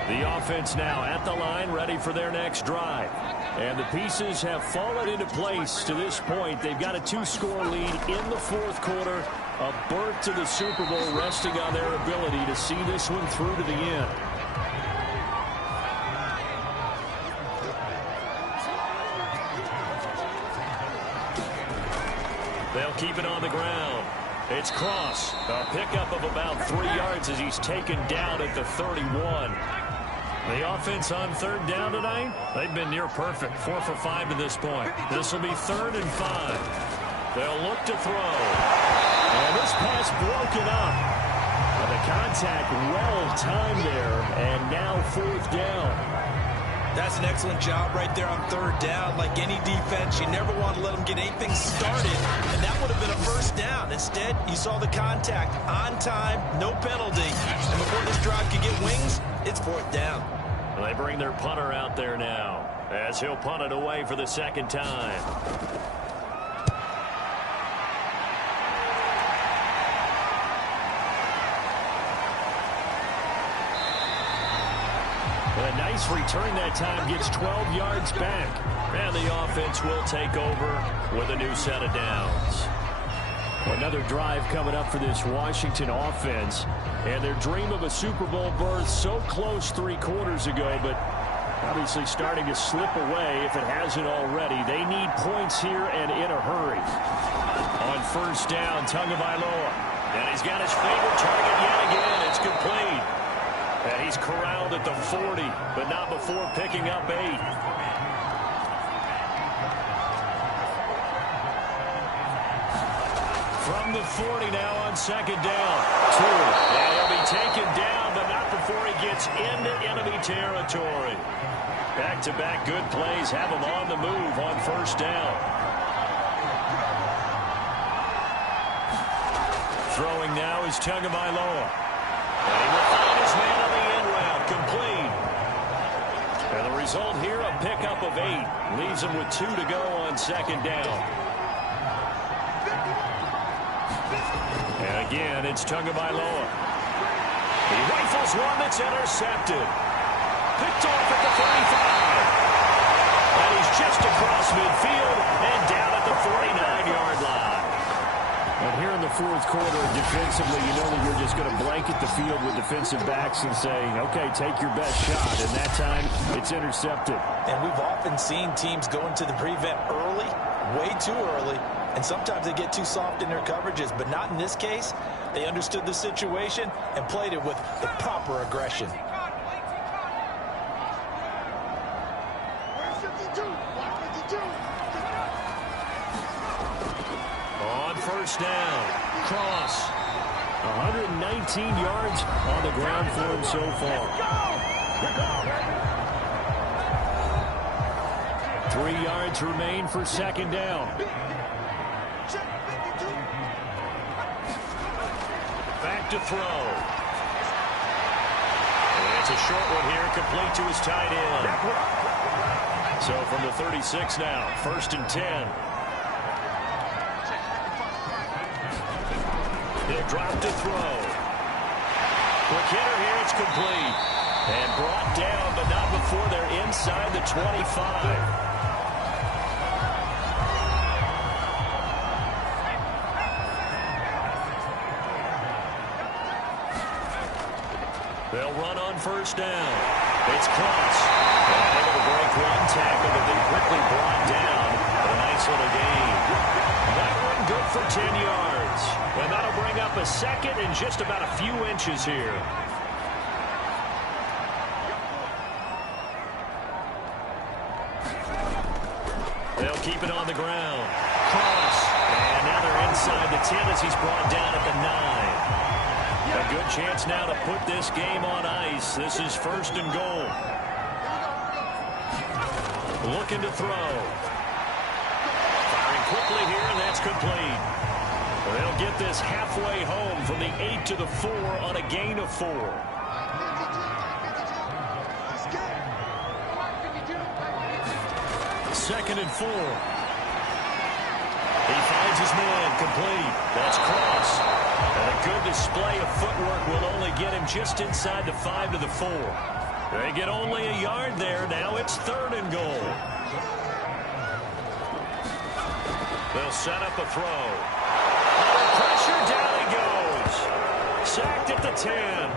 The offense now at the line, ready for their next drive. And the pieces have fallen into place to this point. They've got a 2-score lead in the 4th quarter. A berth to the Super Bowl resting on their ability to see this one through to the end. They'll keep it on the ground. It's Cross. A pickup of about 3 yards as he's taken down at the 31. The offense on 3rd down tonight, they've been near perfect. 4 for 5 to this point. This will be 3rd and 5. They'll look to throw. And this pass broken up. The contact well timed there, and now 4th down. That's an excellent job right there on 3rd down. Like any defense, you never want to let them get anything started, and that would have been a 1st down. Instead, you saw the contact on time, no penalty. And before this drive could get wings, it's 4th down. They bring their punter out there now as he'll punt it away for the 2nd time. A nice return that time, gets 12 yards back. And the offense will take over with a new set of downs. Another drive coming up for this Washington offense. And their dream of a Super Bowl berth so close 3 quarters ago, but obviously starting to slip away if it hasn't already. They need points here and in a hurry. On first down, Tagovailoa. And he's got his favorite target yet again. It's complete. And he's corralled at the 40, but not before picking up 8. From the 40 now on second down. 2. And he'll be taken down, but not before he gets into enemy territory. Back-to-back good plays have him on the move on first down. Throwing now is Tagovailoa. And he will find his man on the end route, complete. And the result here, a pickup of 8. Leaves him with 2 to go on second down. And again, it's Tagovailoa. He rifles one that's intercepted. Picked off at the 35. And he's just across midfield and down at the 49-yard line. And here in the fourth quarter, defensively, you know that you're just going to blanket the field with defensive backs and say, okay, take your best shot. And that time, it's intercepted. And we've often seen teams go into the prevent early, way too early, and sometimes they get too soft in their coverages. But not in this case. They understood the situation and played it with the proper aggression. On first down, Cross. 119 yards on the ground for him so far. 3 yards remain for second down. Back to throw. And it's a short one here, complete to his tight end. So from the 36 now, first and 10. He'll drop to throw. Quick hitter here, it's complete. And brought down, but not before they're inside the 25. They'll run on first down. It's Cross. Able to break one tackle, but then quickly brought down. A nice little gain. That one good for 10 yards. And that'll bring up a second and just about a few inches here. They'll keep it on the ground. Cross. And now they're inside the 10 as he's brought down at the 9. A good chance now to put this game on ice. This is first and goal. Looking to throw. Firing quickly here, and that's complete. They'll get this halfway home from the 8 to the 4 on a gain of 4. Second and 4. He finds his man, complete. That's Cross. And a good display of footwork will only get him just inside the 5 to the 4. They get only a yard there. Now it's third and goal. They'll set up a throw. Under pressure, down he goes. Sacked at the 10.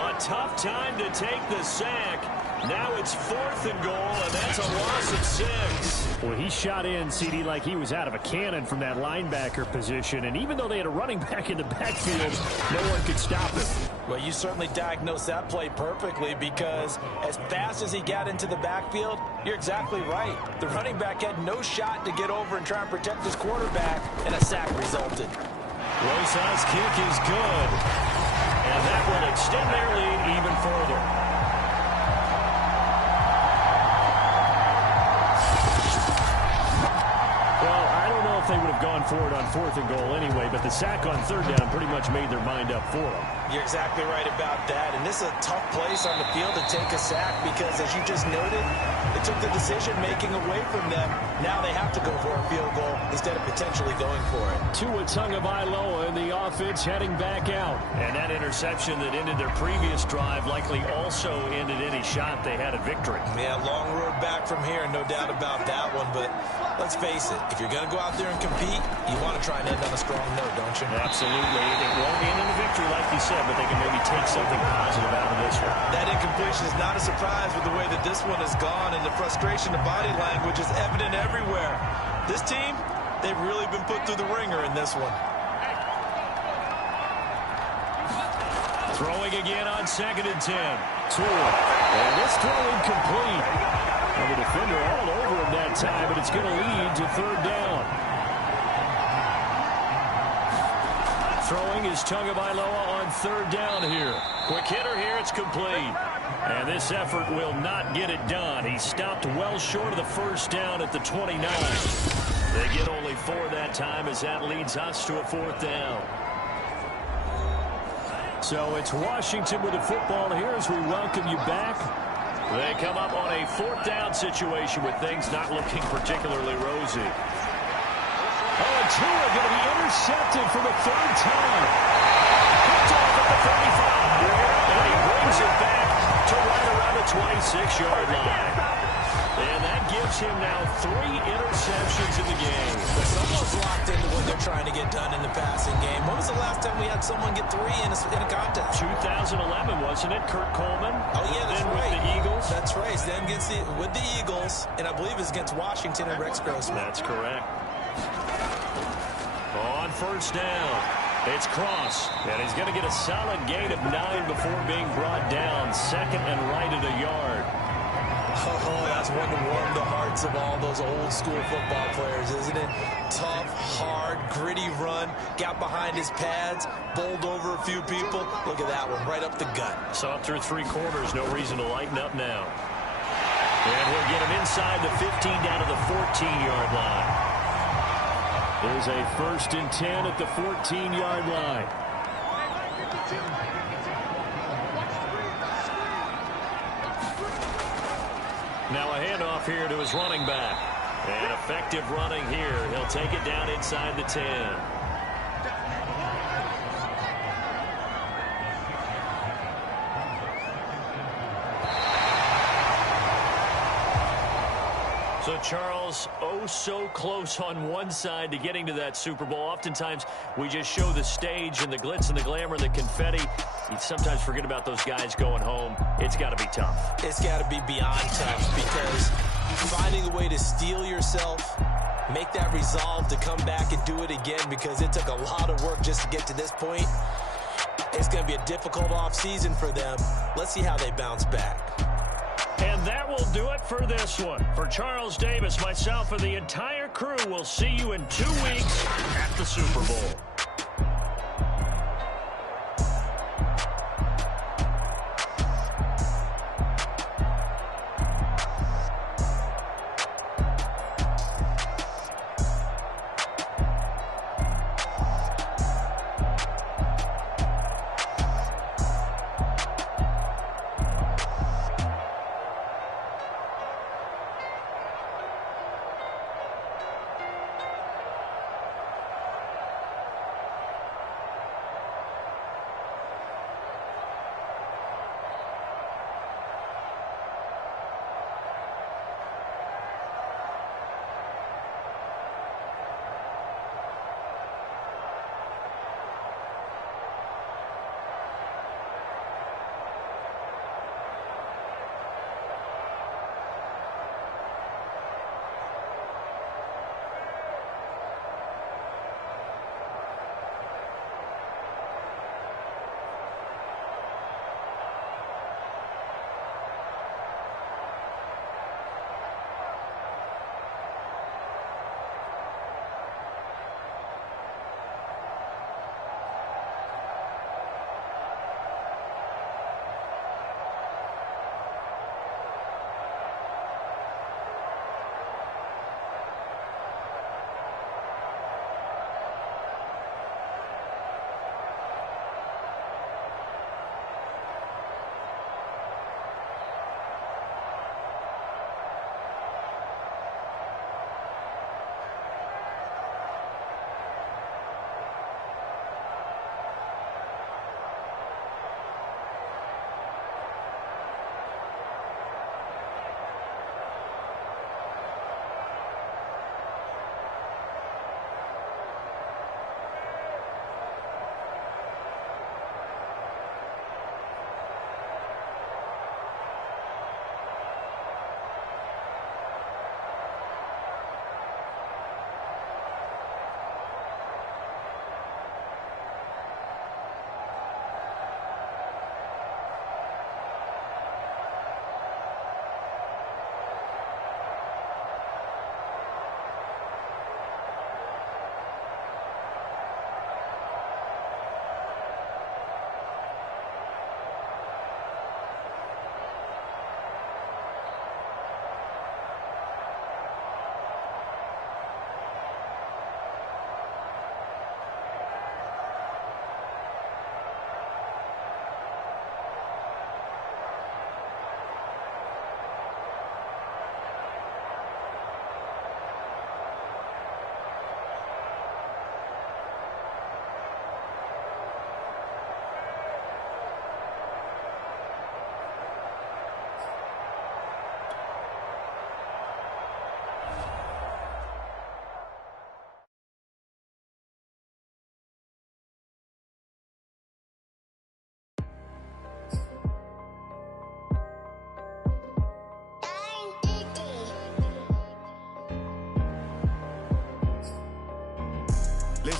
A tough time to take the sack. Now it's fourth and goal, and that's a loss of 6. Well, he shot in, CD, like he was out of a cannon from that linebacker position. And even though they had a running back in the backfield, no one could stop him. Well, you certainly diagnosed that play perfectly, because as fast as he got into the backfield, you're exactly right. The running back had no shot to get over and try and protect his quarterback, and a sack resulted. Rosa's kick is good. And that will extend their lead even further. They would have gone for it on fourth and goal anyway, but the sack on third down pretty much made their mind up for them. You're exactly right about that. And this is a tough place on the field to take a sack because, as you just noted, they took the decision-making away from them. Now they have to go for a field goal instead of potentially going for it. Tua Tagovailoa in the offense heading back out. And that interception that ended their previous drive likely also ended any shot they had at victory. Yeah, long road back from here, no doubt about that one. But let's face it, if you're going to go out there and compete, you want to try and end on a strong note, don't you? Absolutely. It won't end in a victory, like you said, but they can maybe take something positive out of this one. That incompletion is not a surprise with the way that this one has gone, and the frustration of body language is evident everywhere. This team, they've really been put through the ringer in this one. Throwing again on 2nd and 10. Tua. And this throw incomplete. And the defender all over him that time, but it's going to lead to 3rd down. Throwing is Tagovailoa on 3rd down here. Quick hitter here, it's complete. And this effort will not get it done. He stopped well short of the 1st down at the 29. They get only 4 that time as that leads us to a 4th down. So it's Washington with the football here as we welcome you back. They come up on a 4th down situation with things not looking particularly rosy. Oh, and Tua going to be intercepted for the 3rd time. Picked off at the 35. And he brings it back to right around the 26-yard line. And that gives him now 3 interceptions in the game. Someone's locked into what they're trying to get done in the passing game. When was the last time we had someone get 3 in a contest? 2011, wasn't it? Kurt Coleman. Oh, yeah, that's then right. With the Eagles. That's right. Then with the Eagles, and I believe it's against Washington and Rex Grossman. That's correct. On 1st down, it's Cross, and he's going to get a solid gain of 9 before being brought down. 2nd and right at a yard. Oh, that's one to warm the hearts of all those old school football players, isn't it? Tough, hard, gritty run, got behind his pads, bowled over a few people. Look at that one, right up the gut. Saw it through 3 quarters, no reason to lighten up now. And we'll get him inside the 15 down to the 14-yard line. There's a 1st and 10 at the 14-yard line. Now a handoff here to his running back. And effective running here. He'll take it down inside the 10. So, Charles, oh so close on one side to getting to that Super Bowl. Oftentimes, we just show the stage and the glitz and the glamour and the confetti. You sometimes forget about those guys going home. It's got to be tough. It's got to be beyond tough because finding a way to steel yourself, make that resolve to come back and do it again because it took a lot of work just to get to this point. It's going to be a difficult offseason for them. Let's see how they bounce back. And that will do it for this one. For Charles Davis, myself, and the entire crew, we'll see you in 2 weeks at the Super Bowl.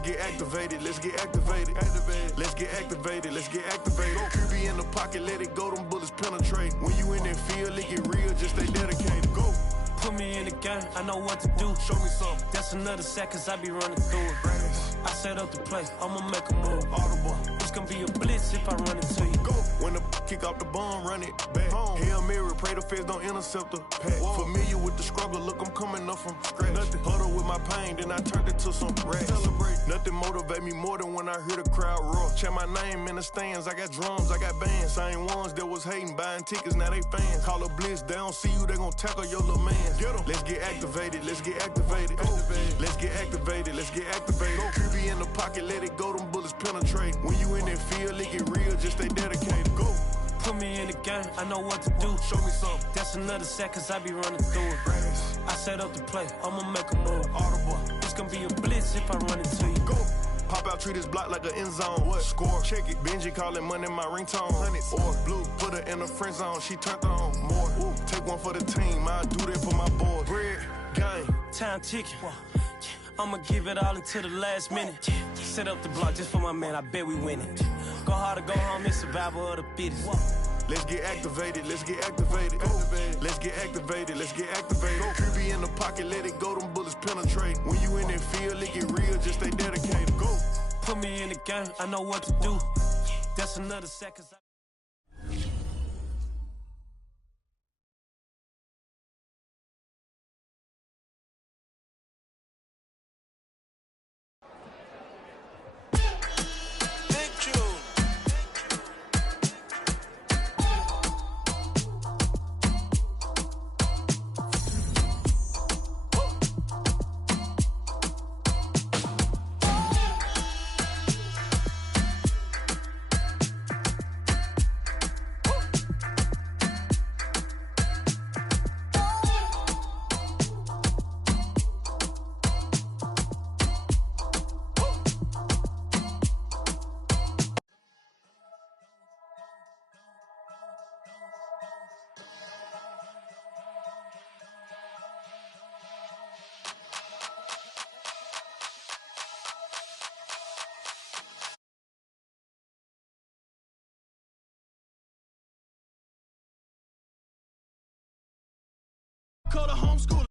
get activated, let's get activated. Let's get activated, let's get activated. QB in the pocket, let it go, them bullets penetrate. When you in that field, it get real, just stay dedicated. Go. Put me in the game, I know what to do. Show me something. That's another sack, cause I be running through it. I set up the play, I'ma make a move. Audible. It's gonna be a blitz if I run into you. Go. When the kick off the bomb, run it back. Hail Mary, pray the feds don't intercept the pack. Familiar with the struggle, look, I'm coming up from scratch. Nothing. Huddle with my pain, then I turned it to some rats. Celebrate. Nothing motivate me more than when I hear the crowd roar. Check my name in the stands, I got drums, I got bands. Same ones that was hating, buying tickets, now they fans. Call a blitz, they don't see you, they gon' tackle your little man. Get 'em. Let's get activated, let's get activated. Let's get activated, let's get activated. QB in the pocket, let it go, them bullets penetrate. When you in that field, it get real, just stay dedicated. Go. Put me in the game, I know what to do. Show me something. That's another sack, cause I be running through it. I set up the play, I'ma make a move. Audible. It's gonna be a blitz if I run into you. Go. Pop out, treat this block like an end zone. What? Score, check it. Benji calling money my ringtone. Hundreds. Or blue, put her in the friend zone. She turned on more. Ooh. Take one for the team, I do that for my boy. Bread, game. Time ticking. I'ma give it all until the last minute. Set up the block just for my man, I bet we win it. Go hard or go home, it's survival of the fittest. Let's get activated, let's get activated. Let's get activated, let's get activated. QB in the pocket, let it go, them bullets penetrate. When you in that field, it get real, just stay dedicated. Go. Put me in the game, I know what to do. That's another sack, cause Call a homeschooler.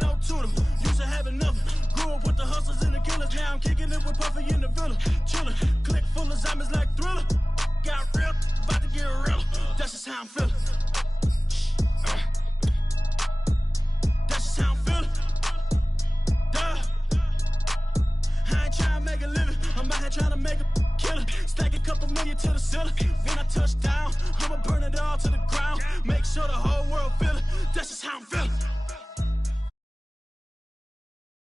No tutor. Used to have enough. Grew up with the hustlers and the killers. Now I'm kicking it with Puffy in the villa. Chillin'. Click full of zombies like Thriller. Got real. About to get real. That's just how I'm feeling. That's just how I'm feeling. Duh. I ain't trying to make a living. I'm out here trying to make a killer. Stack a couple million to the ceiling. When I touch down, I'ma burn it all to the ground. Make sure the